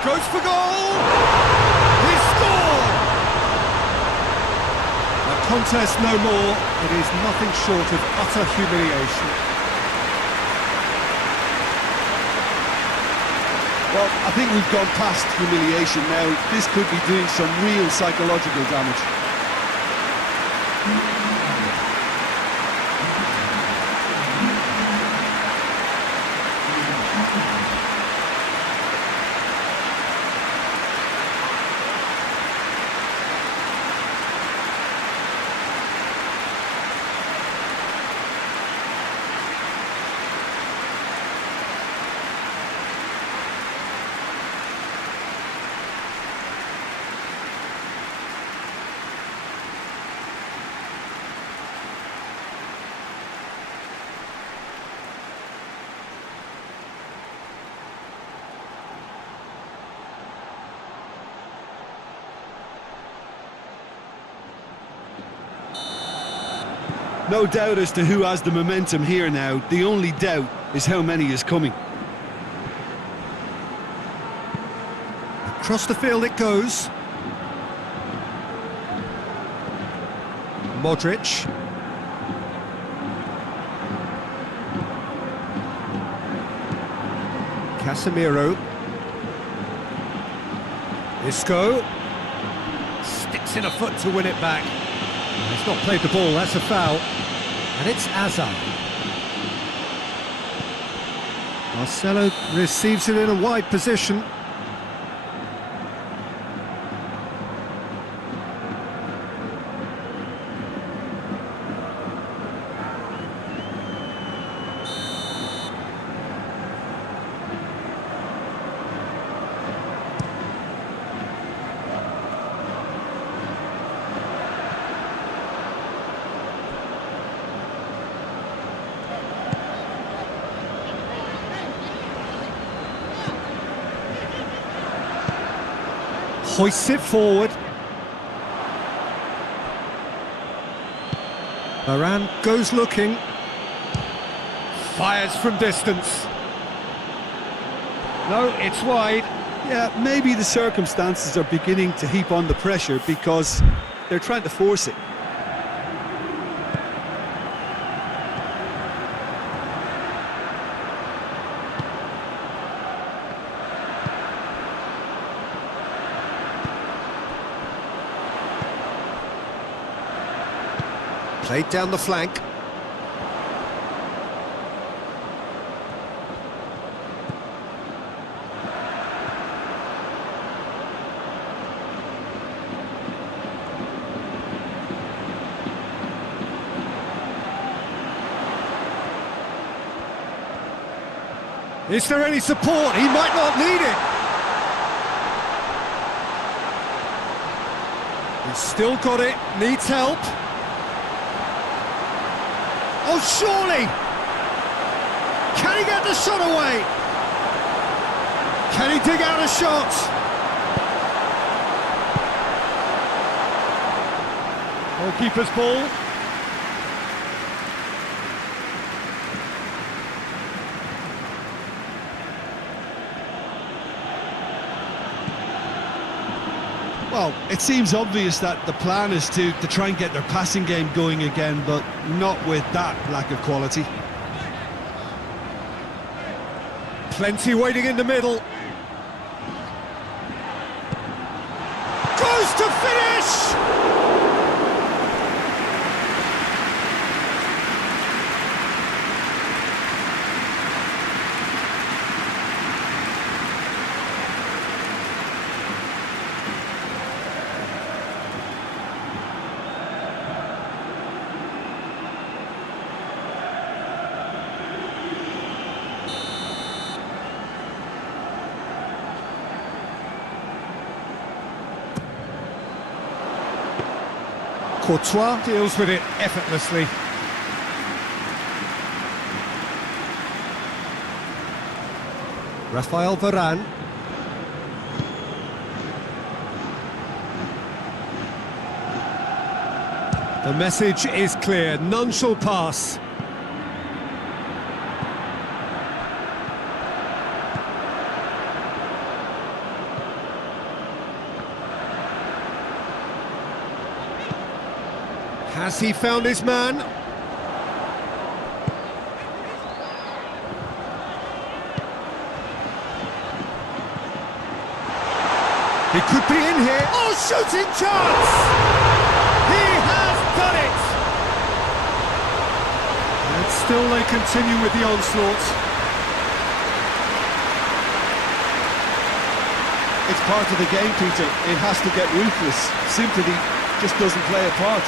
Goes for goal! Contest no more, it is nothing short of utter humiliation. Well, I think we've gone past humiliation now. This could be doing some real psychological damage. No doubt as to who has the momentum here now. The only doubt is how many is coming. Across the field it goes. Modric. Casemiro. Isco sticks in a foot to win it back. He's not played the ball, that's a foul. And it's Azar. Marcelo receives it in a wide position. Hoists it forward. Varane goes looking. Fires from distance. No, it's wide. Yeah, maybe the circumstances are beginning to heap on the pressure because they're trying to force it. Played down the flank. Is there any support? He might not need it. He's still got it, needs help. Oh, surely! Can he get the shot away? Can he dig out a shot? Goalkeeper's ball. Well, it seems obvious that the plan is to try and get their passing game going again, but not with that lack of quality. Plenty waiting in the middle. Goes to finish! Courtois deals with it effortlessly. Rafael Varane. The message is clear, none shall pass. Has he found his man? He could be in here. Oh, shooting chance! He has done it! And still they continue with the onslaught. It's part of the game, Peter. It has to get ruthless. Sympathy just doesn't play a part.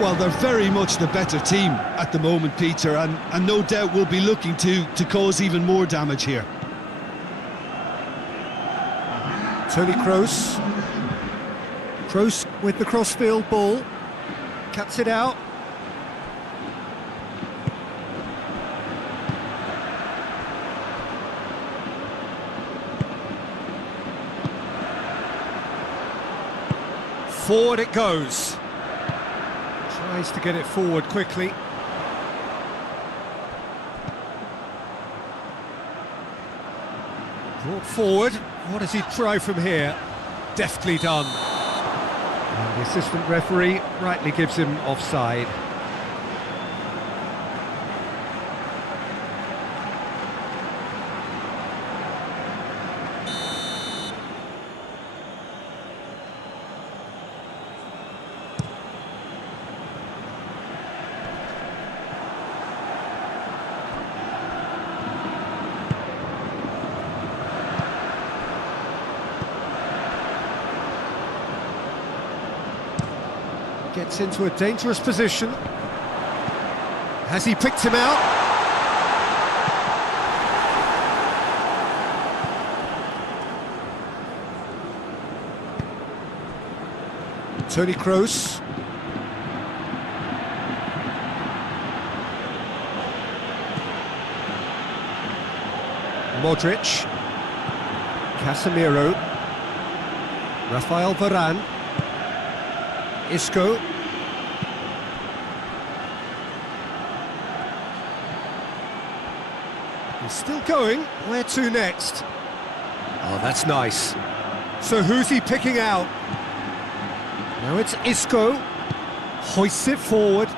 Well, they're very much the better team at the moment, Peter, and no doubt will be looking to cause even more damage here. Toni Kroos. Kroos with the crossfield ball. Cuts it out. Forward it goes. Tries to get it forward quickly. Brought forward. What does he try from here? Deftly done. And the assistant referee rightly gives him offside. Gets into a dangerous position. Has he picked him out? Toni Kroos. Modric. Casemiro. Rafael Varane. Isco. He's still going. Where to next? Oh, that's nice. So who's he picking out? Now it's Isco. Hoists it forward.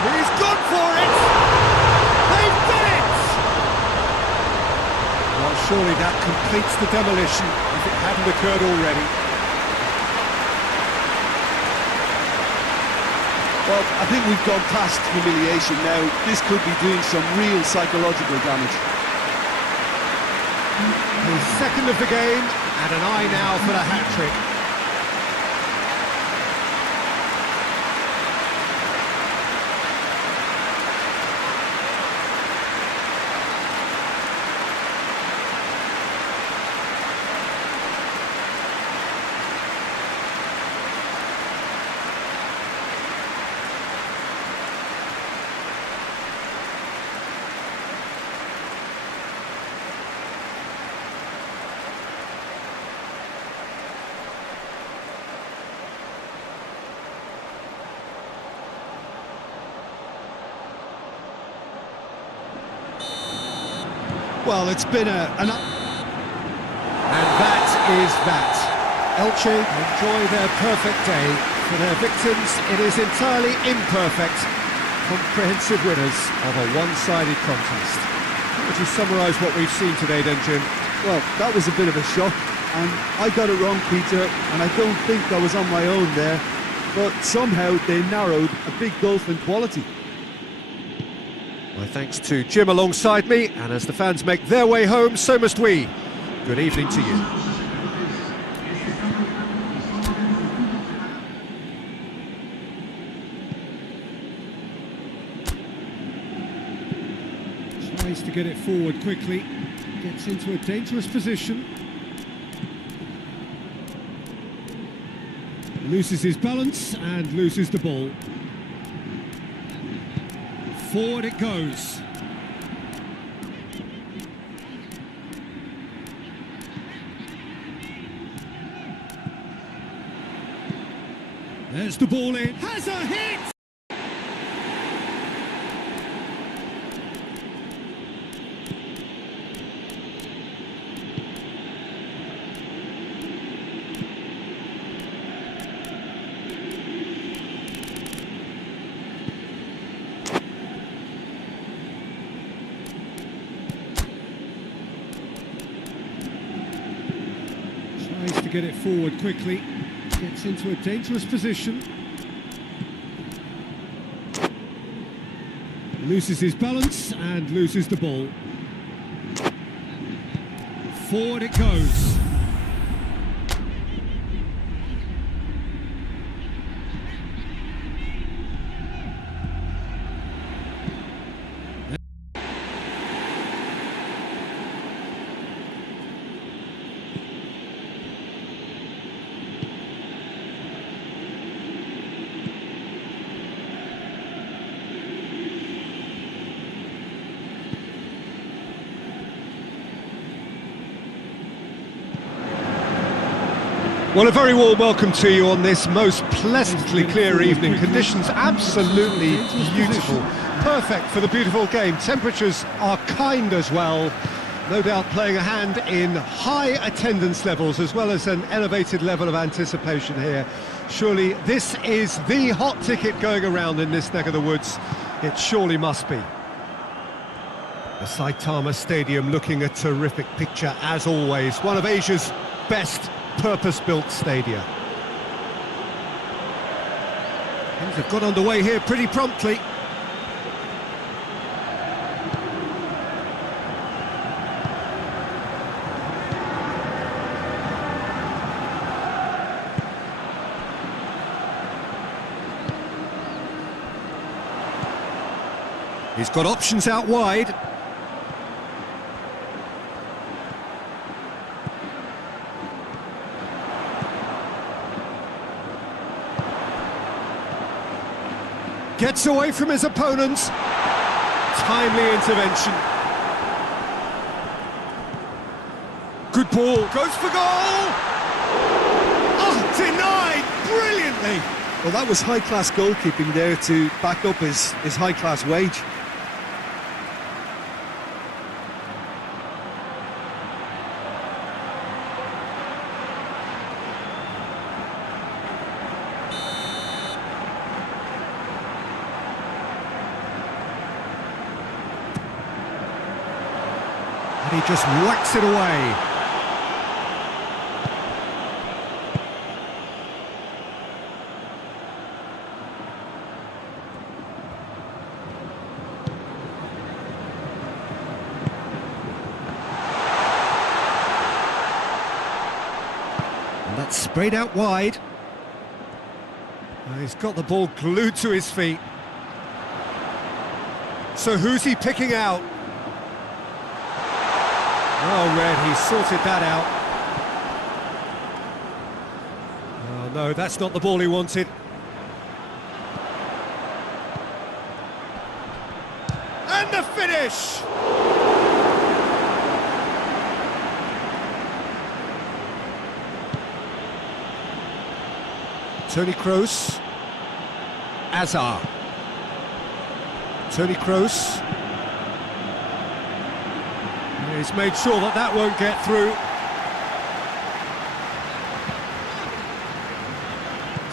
He's gone for it! They've done it! Well, surely that completes the demolition if it hadn't occurred already. Well, I think we've gone past humiliation now. This could be doing some real psychological damage. His second of the game, and an eye now for the hat-trick. Well, it's been And that is that. Elche enjoy their perfect day. For their victims, it is entirely imperfect. Comprehensive winners of a one-sided contest. How would you summarise what we've seen today then, Jim? Well, that was a bit of a shock, and I got it wrong, Peter, and I don't think I was on my own there, but somehow they narrowed a big gulf in quality. My thanks to Jim alongside me, and as the fans make their way home, so must we. Good evening to you. Tries to get it forward quickly, gets into a dangerous position. Loses his balance and loses the ball. Forward it goes. There's the ball in. Has a hit! Tries to get it forward quickly, gets into a dangerous position. Loses his balance and loses the ball. Forward it goes. Well, a very warm welcome to you on this most pleasantly clear evening. Conditions absolutely beautiful. Perfect for the beautiful game. Temperatures are kind as well. No doubt playing a hand in high attendance levels as well as an elevated level of anticipation here. Surely this is the hot ticket going around in this neck of the woods. It surely must be. The Saitama Stadium looking a terrific picture as always. One of Asia's best purpose-built stadia. Things have got underway here pretty promptly. He's got options out wide. Gets away from his opponents. Timely intervention. Good ball. Goes for goal. Oh, denied brilliantly. Well, that was high-class goalkeeping there to back up his high-class wage. And he just whacks it away. And that's sprayed out wide. He's got the ball glued to his feet. So who's he picking out? Oh, Red, he sorted that out. Oh, no, that's not the ball he wanted. And the finish! Toni Kroos. Azar. Toni Kroos. He's made sure that that won't get through.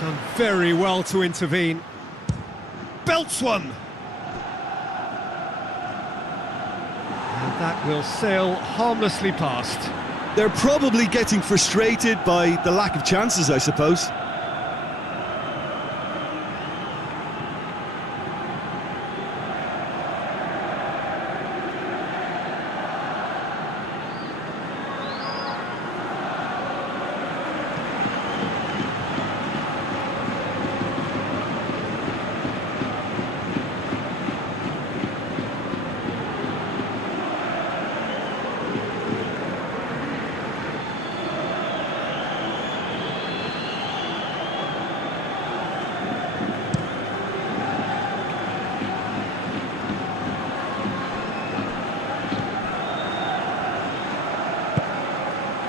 Done very well to intervene. Belts one! And that will sail harmlessly past. They're probably getting frustrated by the lack of chances, I suppose.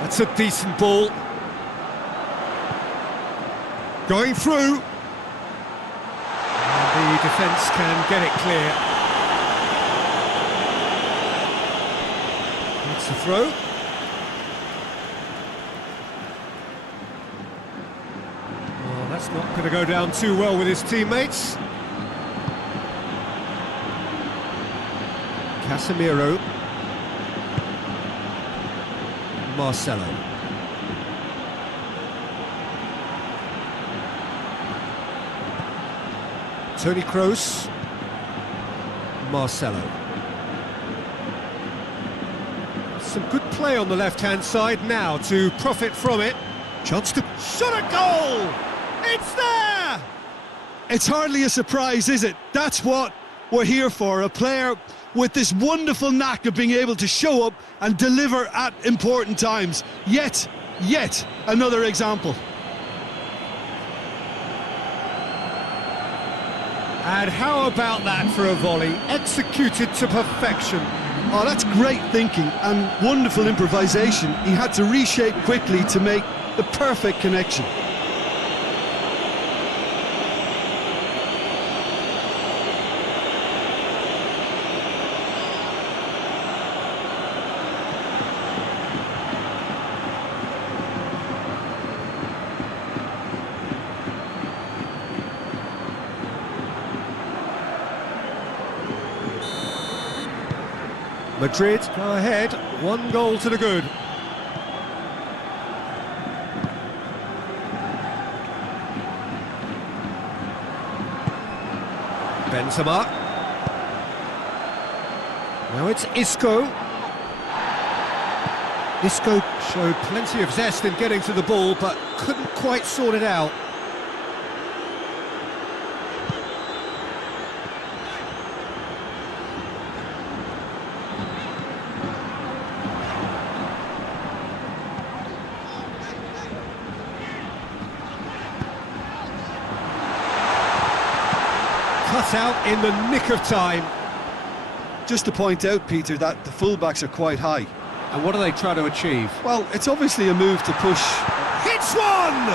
That's a decent ball. Going through. And the defence can get it clear. That's the throw. Well, that's not going to go down too well with his teammates. Casemiro. Marcelo. Toni Kroos. Marcelo. Some good play on the left-hand side now to profit from it. Chance to shot a goal! It's there! It's hardly a surprise, is it? That's what we're here for, a player with this wonderful knack of being able to show up and deliver at important times. Yet another example. And how about that for a volley, executed to perfection. Oh, that's great thinking and wonderful improvisation. He had to reshape quickly to make The perfect connection. Madrid go ahead, 1 goal to the good. Benzema. Now it's Isco. Isco showed plenty of zest in getting to the ball, but couldn't quite sort it out. Cut out in the nick of time. Just to point out, Peter, that the fullbacks are quite high. And what are they trying to achieve? Well, it's obviously a move to push. Hits one!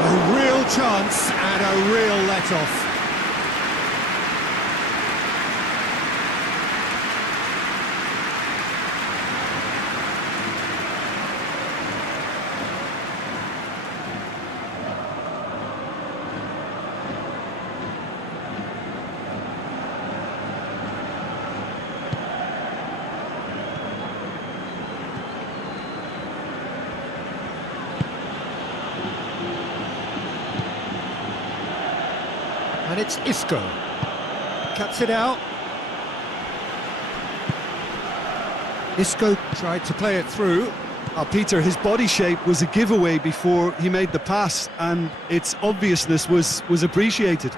A real chance and a real let-off. And it's Isco. Cuts it out. Isco tried to play it through. Peter, his body shape was a giveaway before he made the pass, and its obviousness was appreciated.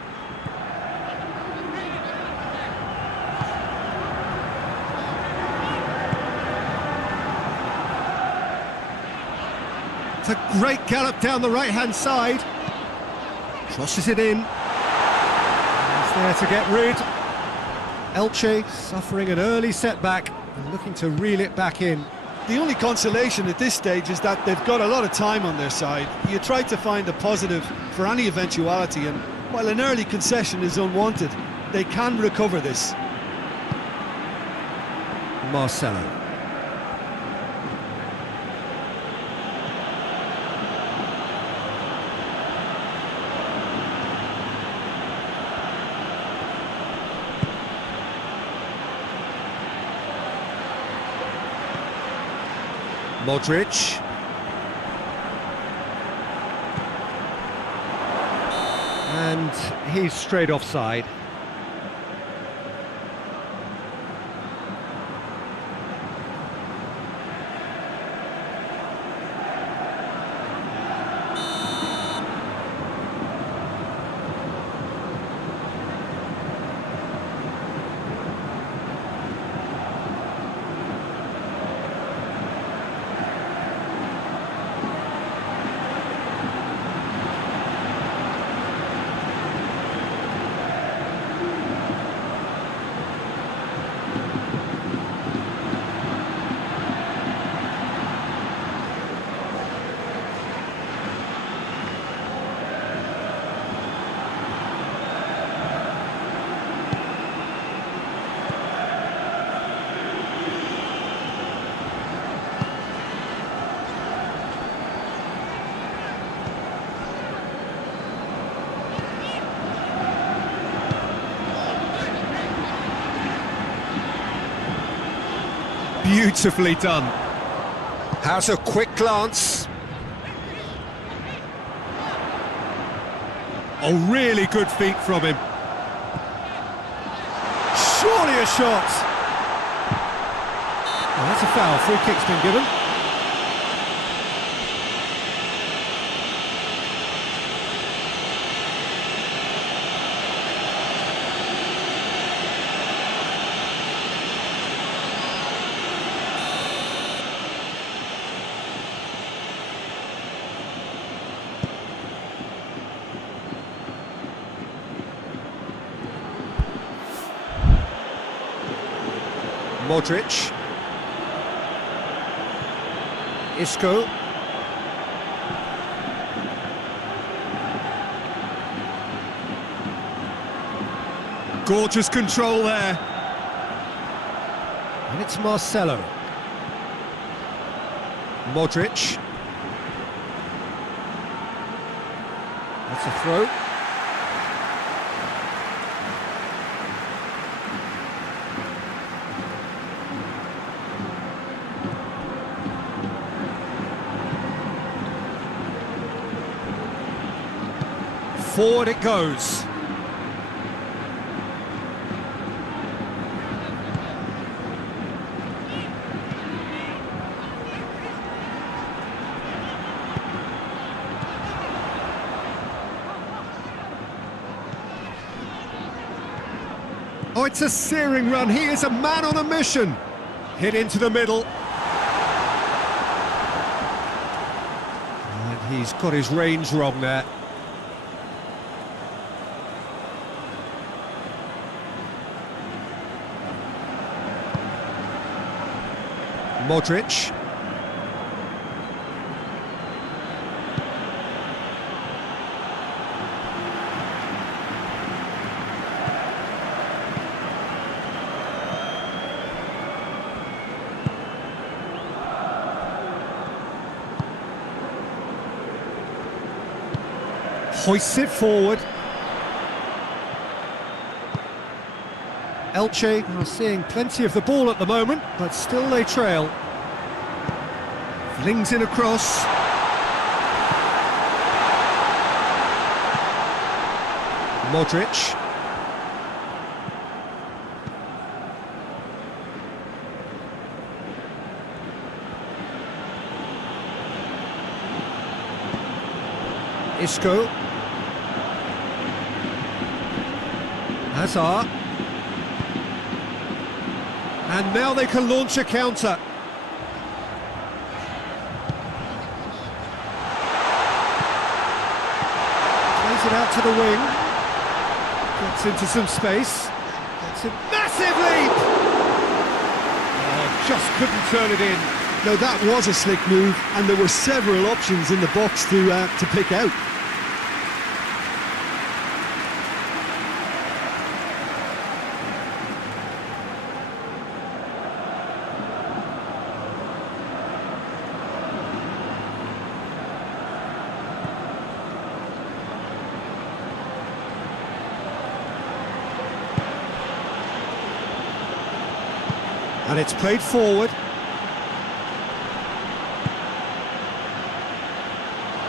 It's a great gallop down the right-hand side. Crosses it in. There to get rid. Elche suffering an early setback and looking to reel it back in. The only consolation at this stage is that they've got a lot of time on their side. You try to find a positive for any eventuality, and while an early concession is unwanted, they can recover this. Marcelo. Modric. And he's straight offside. Beautifully done. Has a quick glance. A really good feat from him. Surely a shot. Well, that's a foul. Free kick's been given. Modric. Isco. Gorgeous control there. And it's Marcelo. Modric. That's a throw. Forward it goes. Oh, it's a searing run. He is a man on a mission. Hit into the middle. And he's got his range wrong there. Modric. Hoists it forward. Elche are seeing plenty of the ball at the moment, but still they trail. Flings in across. Modric. Isco. Hazard. And now they can launch a counter. Plays it out to the wing. Gets into some space. Gets a massive leap! Oh, just couldn't turn it in. Now that was a slick move, and there were several options in the box to pick out. And it's played forward.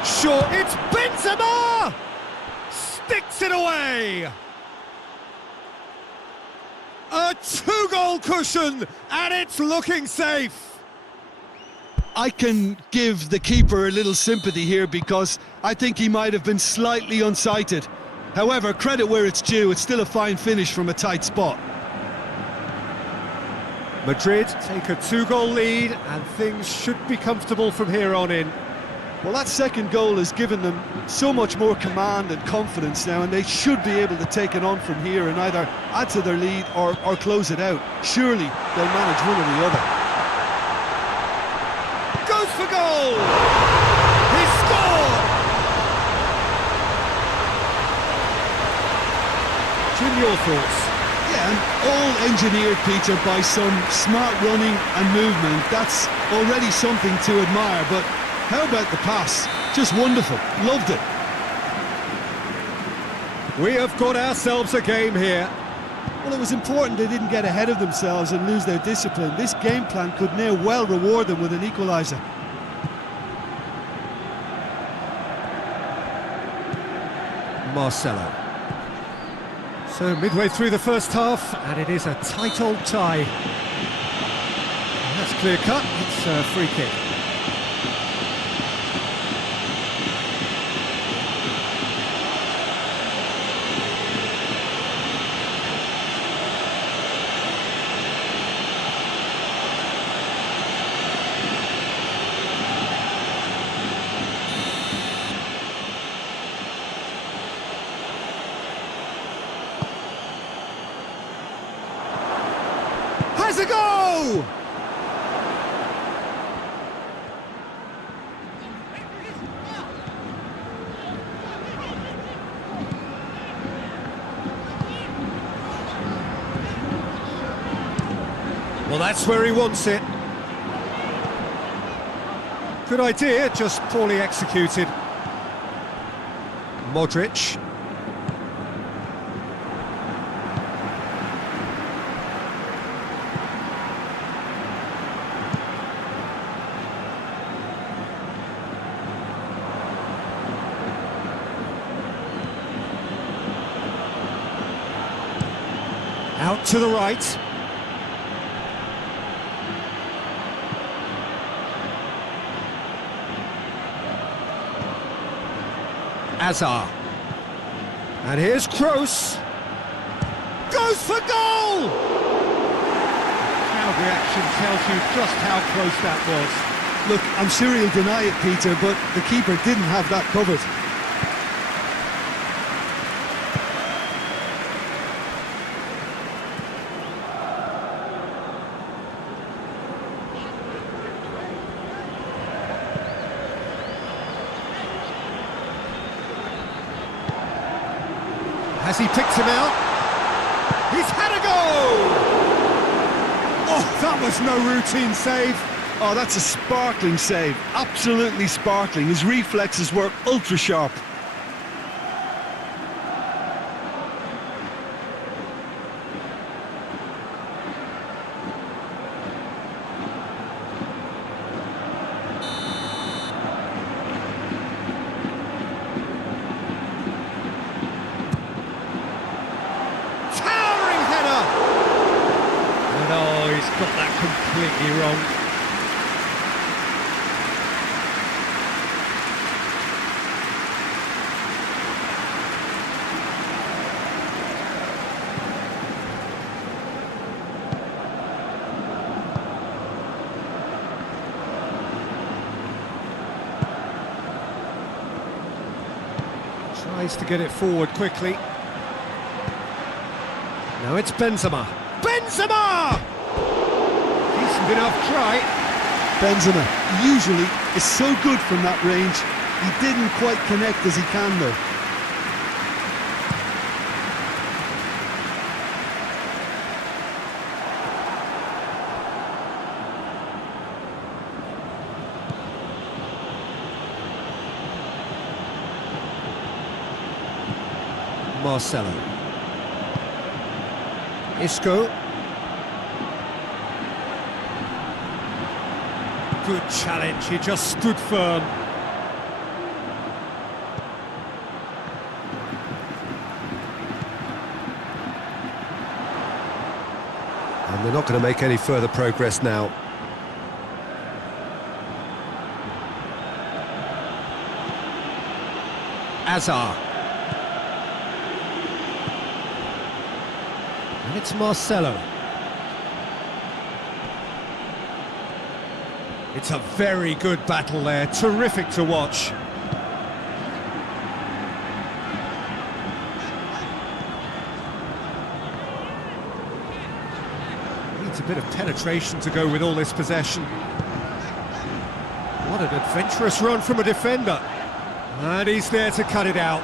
Sure, it's Benzema! Sticks it away! A two-goal cushion, and it's looking safe! I can give the keeper a little sympathy here because I think he might have been slightly unsighted. However, credit where it's due, it's still a fine finish from a tight spot. Madrid take a two-goal lead, and things should be comfortable from here on in. Well, that second goal has given them so much more command and confidence now, and they should be able to take it on from here and either add to their lead or close it out. Surely they'll manage one or the other. Goes for goal! He scored! Jim, your thoughts? Yeah, and all engineered, Peter, by some smart running and movement. That's already something to admire, but how about the pass? Just wonderful. Loved it. We have got ourselves a game here. Well, it was important they didn't get ahead of themselves and lose their discipline. This game plan could now well reward them with an equaliser. Marcelo. So midway through the first half, and it is a tight old tie. And that's clear cut, it's a free kick. Has a go! Well, that's where he wants it. Good idea, just poorly executed. Modric. Out to the right. Azar. And here's Kroos. Goes for goal! Crowd reaction tells you just how close that was. Look, I'm sure he'll deny it, Peter, but the keeper didn't have that covered. Has he picked him out? He's had a goal! Oh, that was no routine save. Oh, that's a sparkling save. Absolutely sparkling. His reflexes were ultra sharp. Got that completely wrong. Tries to get it forward quickly. Now it's Benzema. Benzema! Decent enough try. Benzema usually is so good from that range. He didn't quite connect as he can though. Marcelo. Isco. Good challenge, he just stood firm. And they're not going to make any further progress now. Azar. And it's Marcelo. It's a very good battle there, terrific to watch. Needs a bit of penetration to go with all this possession. What an adventurous run from a defender. And he's there to cut it out.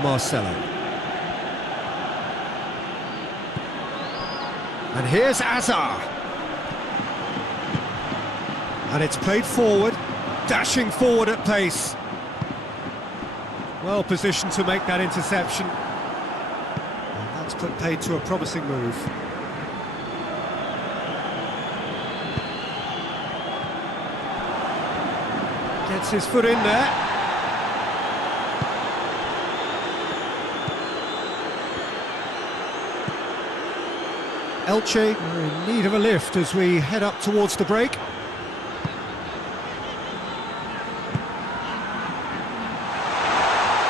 Marcelo. And here's Azar. And it's played forward, dashing forward at pace. Well positioned to make that interception. And that's put paid to a promising move. Gets his foot in there. Elche are in need of a lift as we head up towards the break.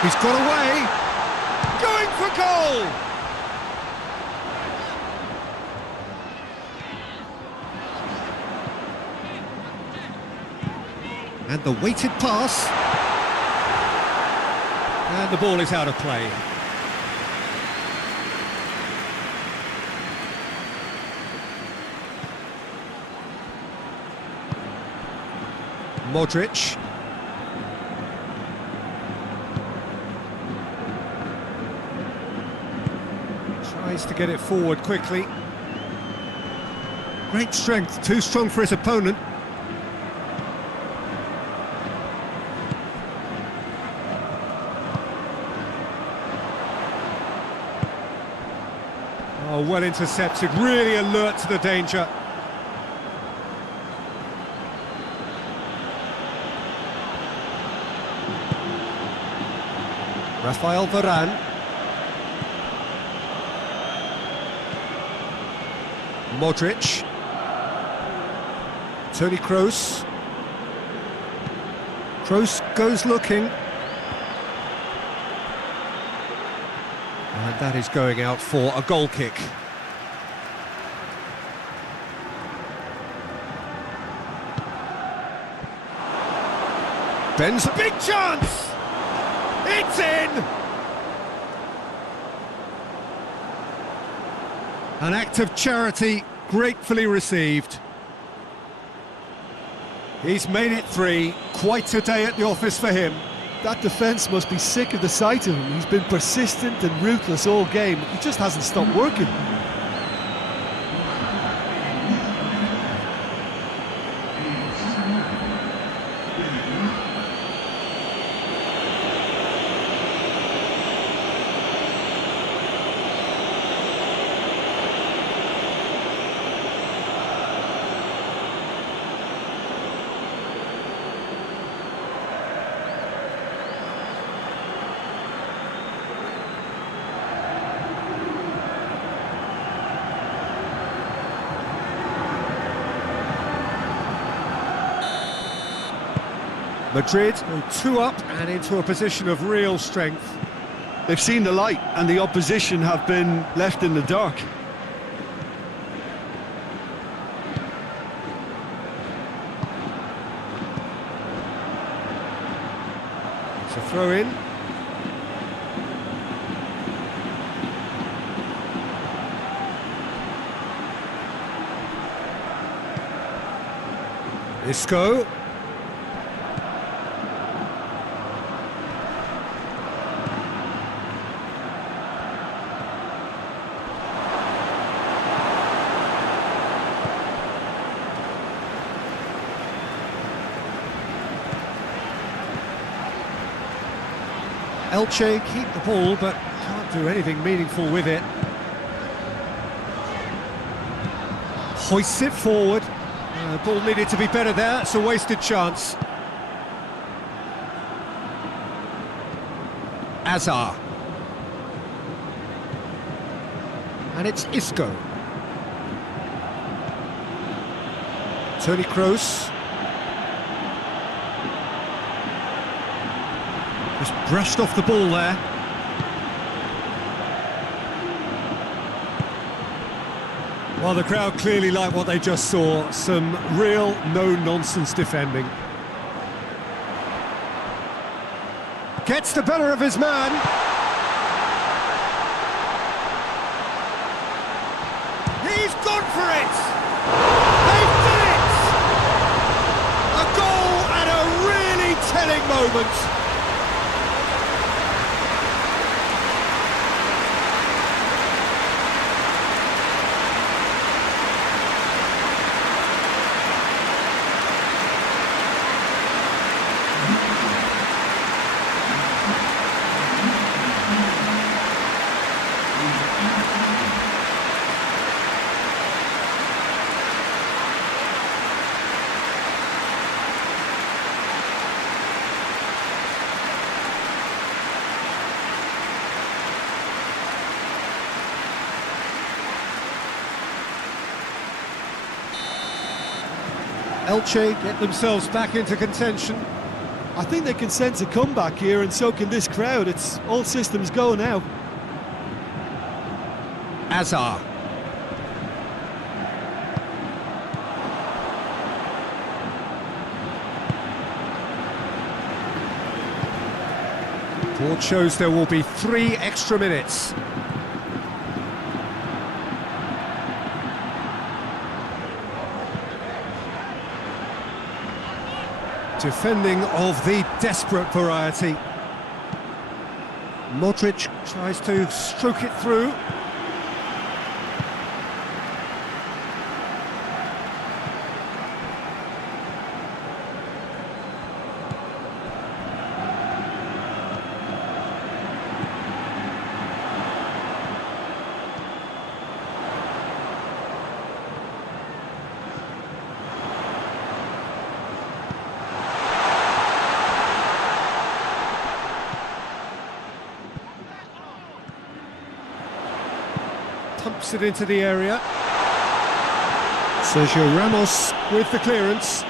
He's got away, going for goal! And the weighted pass. And the ball is out of play. Modric. Tries to get it forward quickly. Great strength, too strong for his opponent. Oh, well intercepted, really alert to the danger. Rafael Varane. Modric. Toni Kroos. Kroos goes looking. And that is going out for a goal kick. Ben's a big chance! It's in! An act of charity gratefully received. He's made it 3, quite a day at the office for him. That defence must be sick of the sight of him. He's been persistent and ruthless all game. He just hasn't stopped working. Madrid go 2 up and into a position of real strength. They've seen the light and the opposition have been left in the dark. It's a throw in. Isco. Elche keep the ball, but can't do anything meaningful with it. Hoists it forward. The ball needed to be better there, it's a wasted chance. Azar. And it's Isco. Toni Kroos. Just brushed off the ball there. Well, the crowd clearly like what they just saw. Some real no-nonsense defending. Gets the better of his man. He's gone for it! They've done it! A goal at a really telling moment. Elche get themselves back into contention. I think they can sense a comeback here, and so can this crowd. It's all systems go now. Azar. Board shows there will be 3 extra minutes. Defending of the desperate variety. Modric tries to stroke it through. Pumps it into the area. Sergio Ramos with the clearance.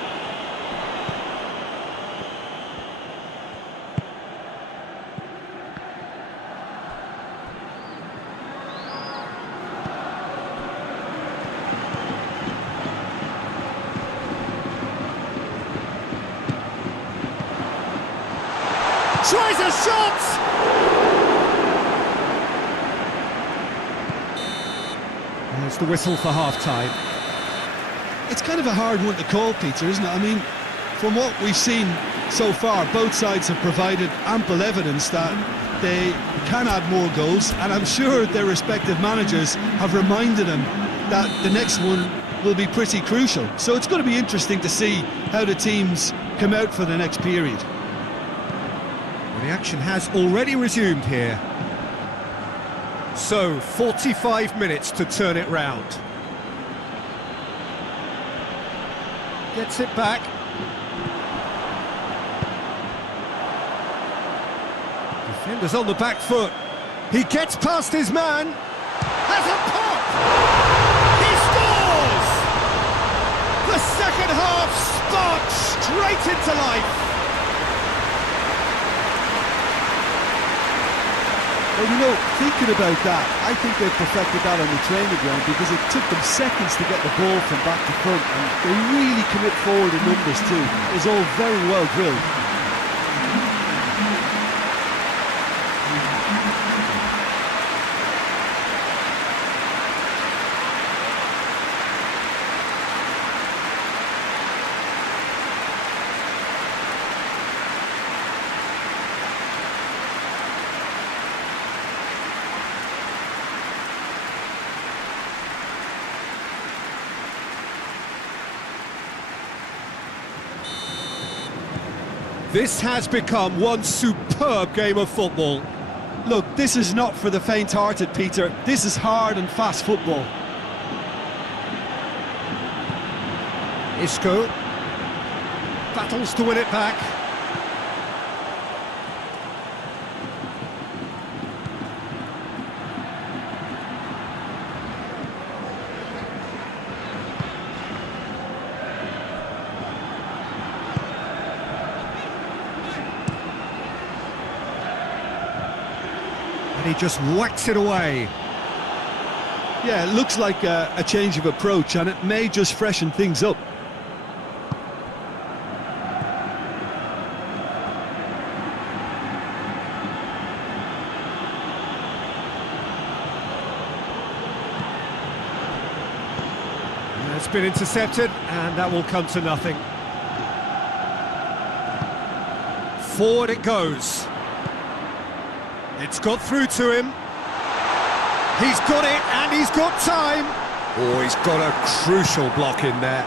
Tries a shot! There's the whistle for half-time. It's kind of a hard one to call, Peter, isn't it? I mean, from what we've seen so far, both sides have provided ample evidence that they can add more goals, and I'm sure their respective managers have reminded them that the next one will be pretty crucial. So it's going to be interesting to see how the teams come out for the next period. Well, the action has already resumed here. So, 45 minutes to turn it round. Gets it back. Defender's on the back foot. He gets past his man. Has a pop! He scores! The second half sparks straight into life. Well, you know, thinking about that, I think they've perfected that on the training ground because it took them seconds to get the ball from back to front, and they really commit forward in numbers too. It was all very well drilled. This has become one superb game of football. Look, this is not for the faint-hearted, Peter. This is hard and fast football. Isco battles to win it back. And he just whacks it away. Yeah, it looks like a change of approach, and it may just freshen things up. It's been intercepted, and that will come to nothing. Forward it goes. It's got through to him. He's got it, and he's got time. Oh, he's got a crucial block in there.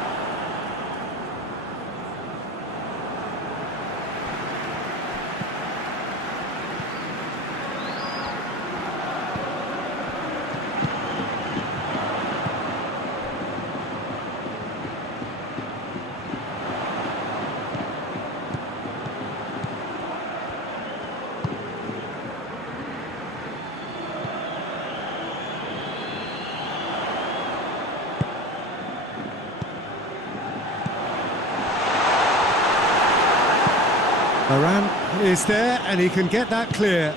Varane is there, and he can get that clear.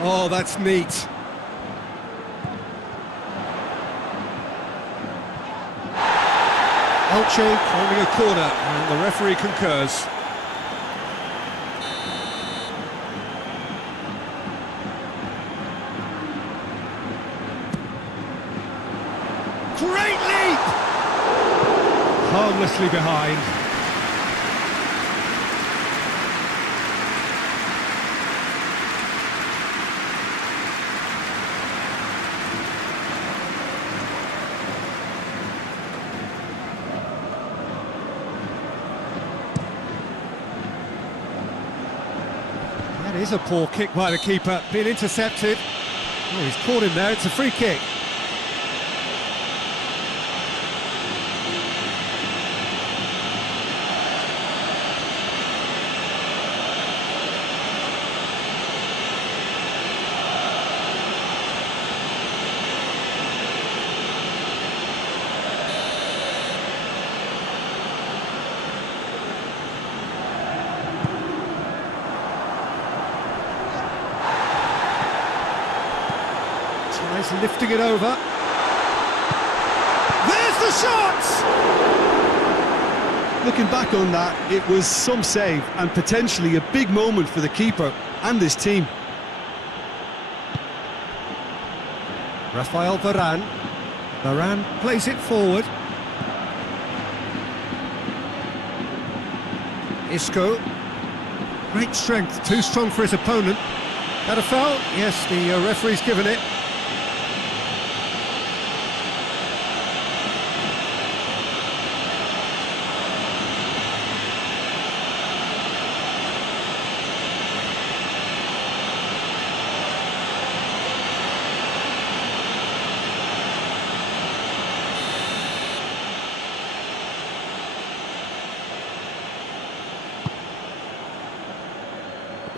Oh, that's neat. Elche calling a corner, and the referee concurs. harmlessly behind. That is a poor kick by the keeper, being intercepted. Oh, he's caught him there, it's a free kick. Tries lifting it over. There's the shot! Looking back on that, it was some save and potentially a big moment for the keeper and his team. Rafael Varane. Varane plays it forward. Isco. Great strength, too strong for his opponent. That a foul? Yes, the referee's given it.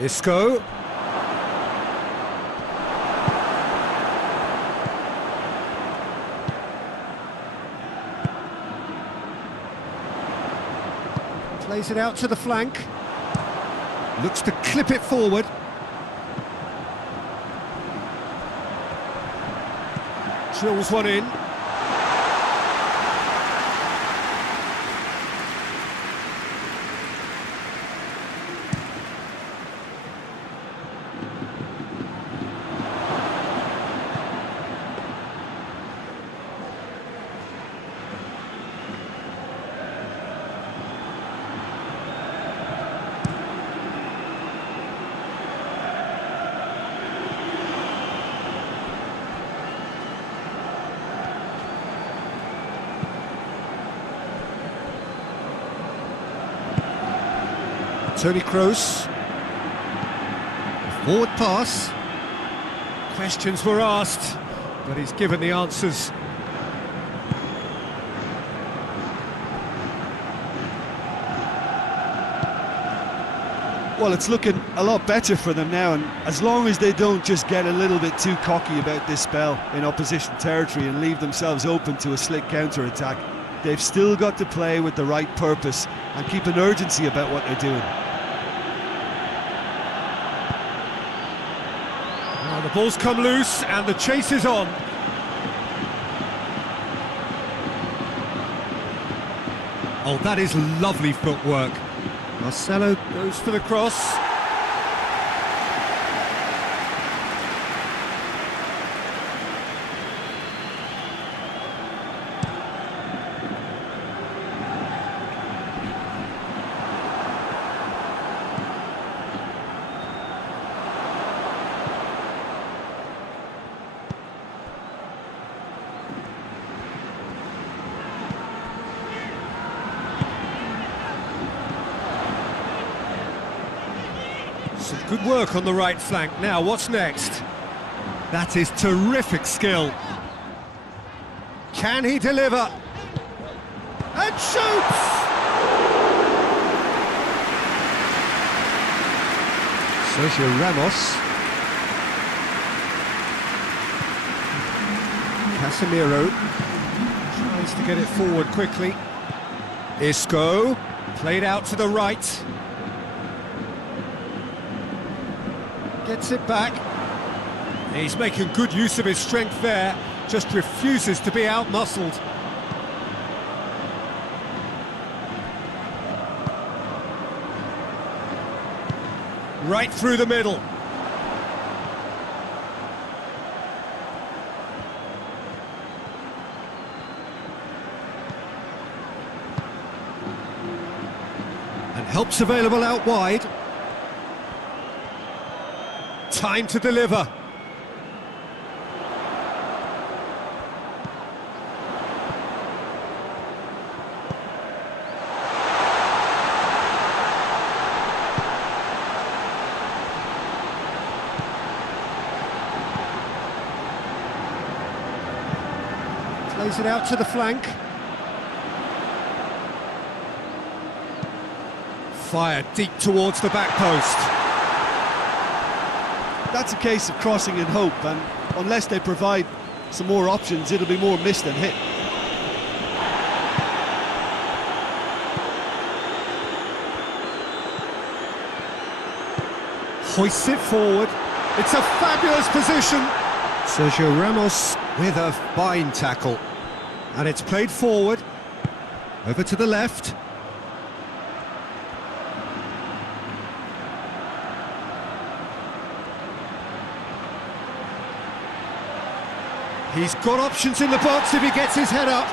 Isco. Plays it out to the flank. Looks to clip it forward. Drills one in. Toni Kroos. Forward pass. Questions were asked, but he's given the answers. Well, it's looking a lot better for them now, and as long as they don't just get a little bit too cocky about this spell in opposition territory and leave themselves open to a slick counter-attack, they've still got to play with the right purpose and keep an urgency about what they're doing. Now the ball's come loose and the chase is on. Oh, that is lovely footwork. Marcelo goes for the cross. Some good work on the right flank. Now, what's next? That is terrific skill. Can he deliver? And shoots! Sergio Ramos. Casemiro tries to get it forward quickly. Isco played out to the right. Gets it back. He's making good use of his strength there, just refuses to be out-muscled. Right through the middle. Help's available out wide. Time to deliver. Plays it out to the flank. Fired deep towards the back post. That's a case of crossing in hope, and unless they provide some more options, it'll be more missed than hit. Hoists it forward. It's a fabulous position. Sergio Ramos with a fine tackle. And it's played forward. Over to the left. He's got options in the box if he gets his head up.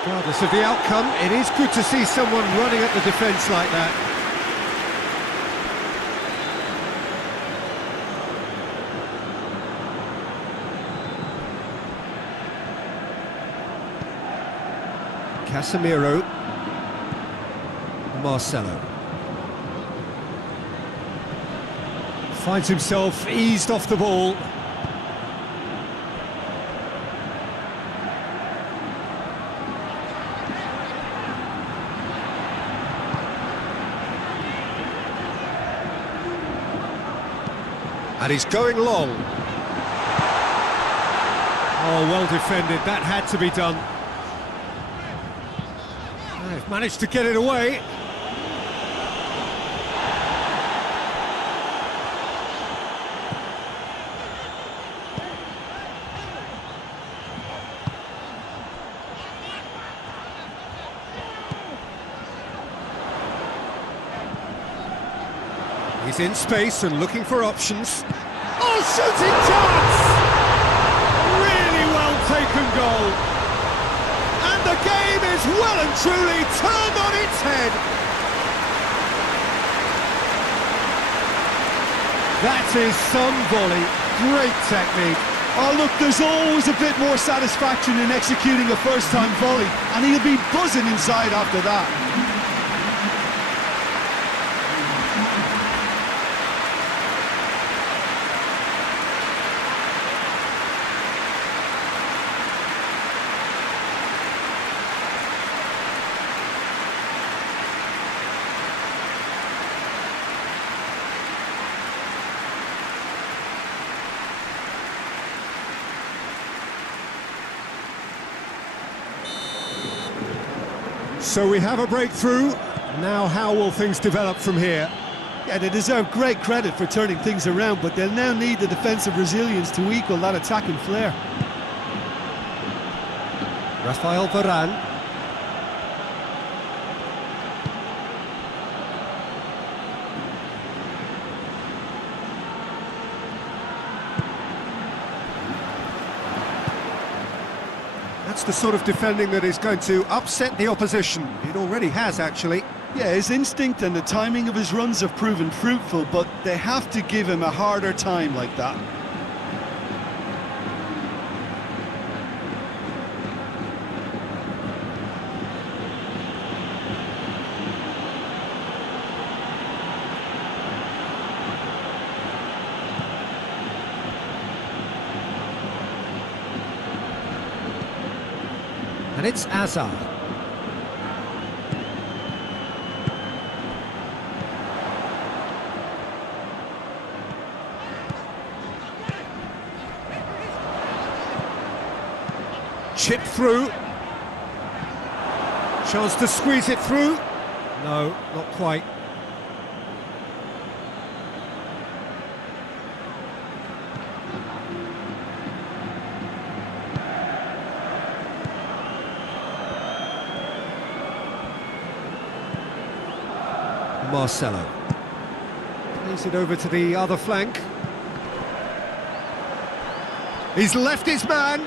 Regardless of the outcome, it is good to see someone running at the defence like that. Casemiro. Marcelo. Finds himself eased off the ball. And he's going long. Oh, well defended. That had to be done. They've managed to get it away. He's in space and looking for options. Oh, shooting chance! Really well taken goal. And the game is well and truly turned on its head. That is some volley. Great technique. Oh look, there's always a bit more satisfaction in executing a first-time volley, and he'll be buzzing inside after that. So we have a breakthrough. Now how will things develop from here? Yeah, they deserve great credit for turning things around, but they'll now need the defensive resilience to equal that attacking flair. Rafael Varane. That's the sort of defending that is going to upset the opposition. It already has, actually. Yeah, his instinct and the timing of his runs have proven fruitful, but they have to give him a harder time like that. And it's Hazard. Chip through. Chance to squeeze it through. No, not quite. Marcelo plays it over to the other flank. He's left his man.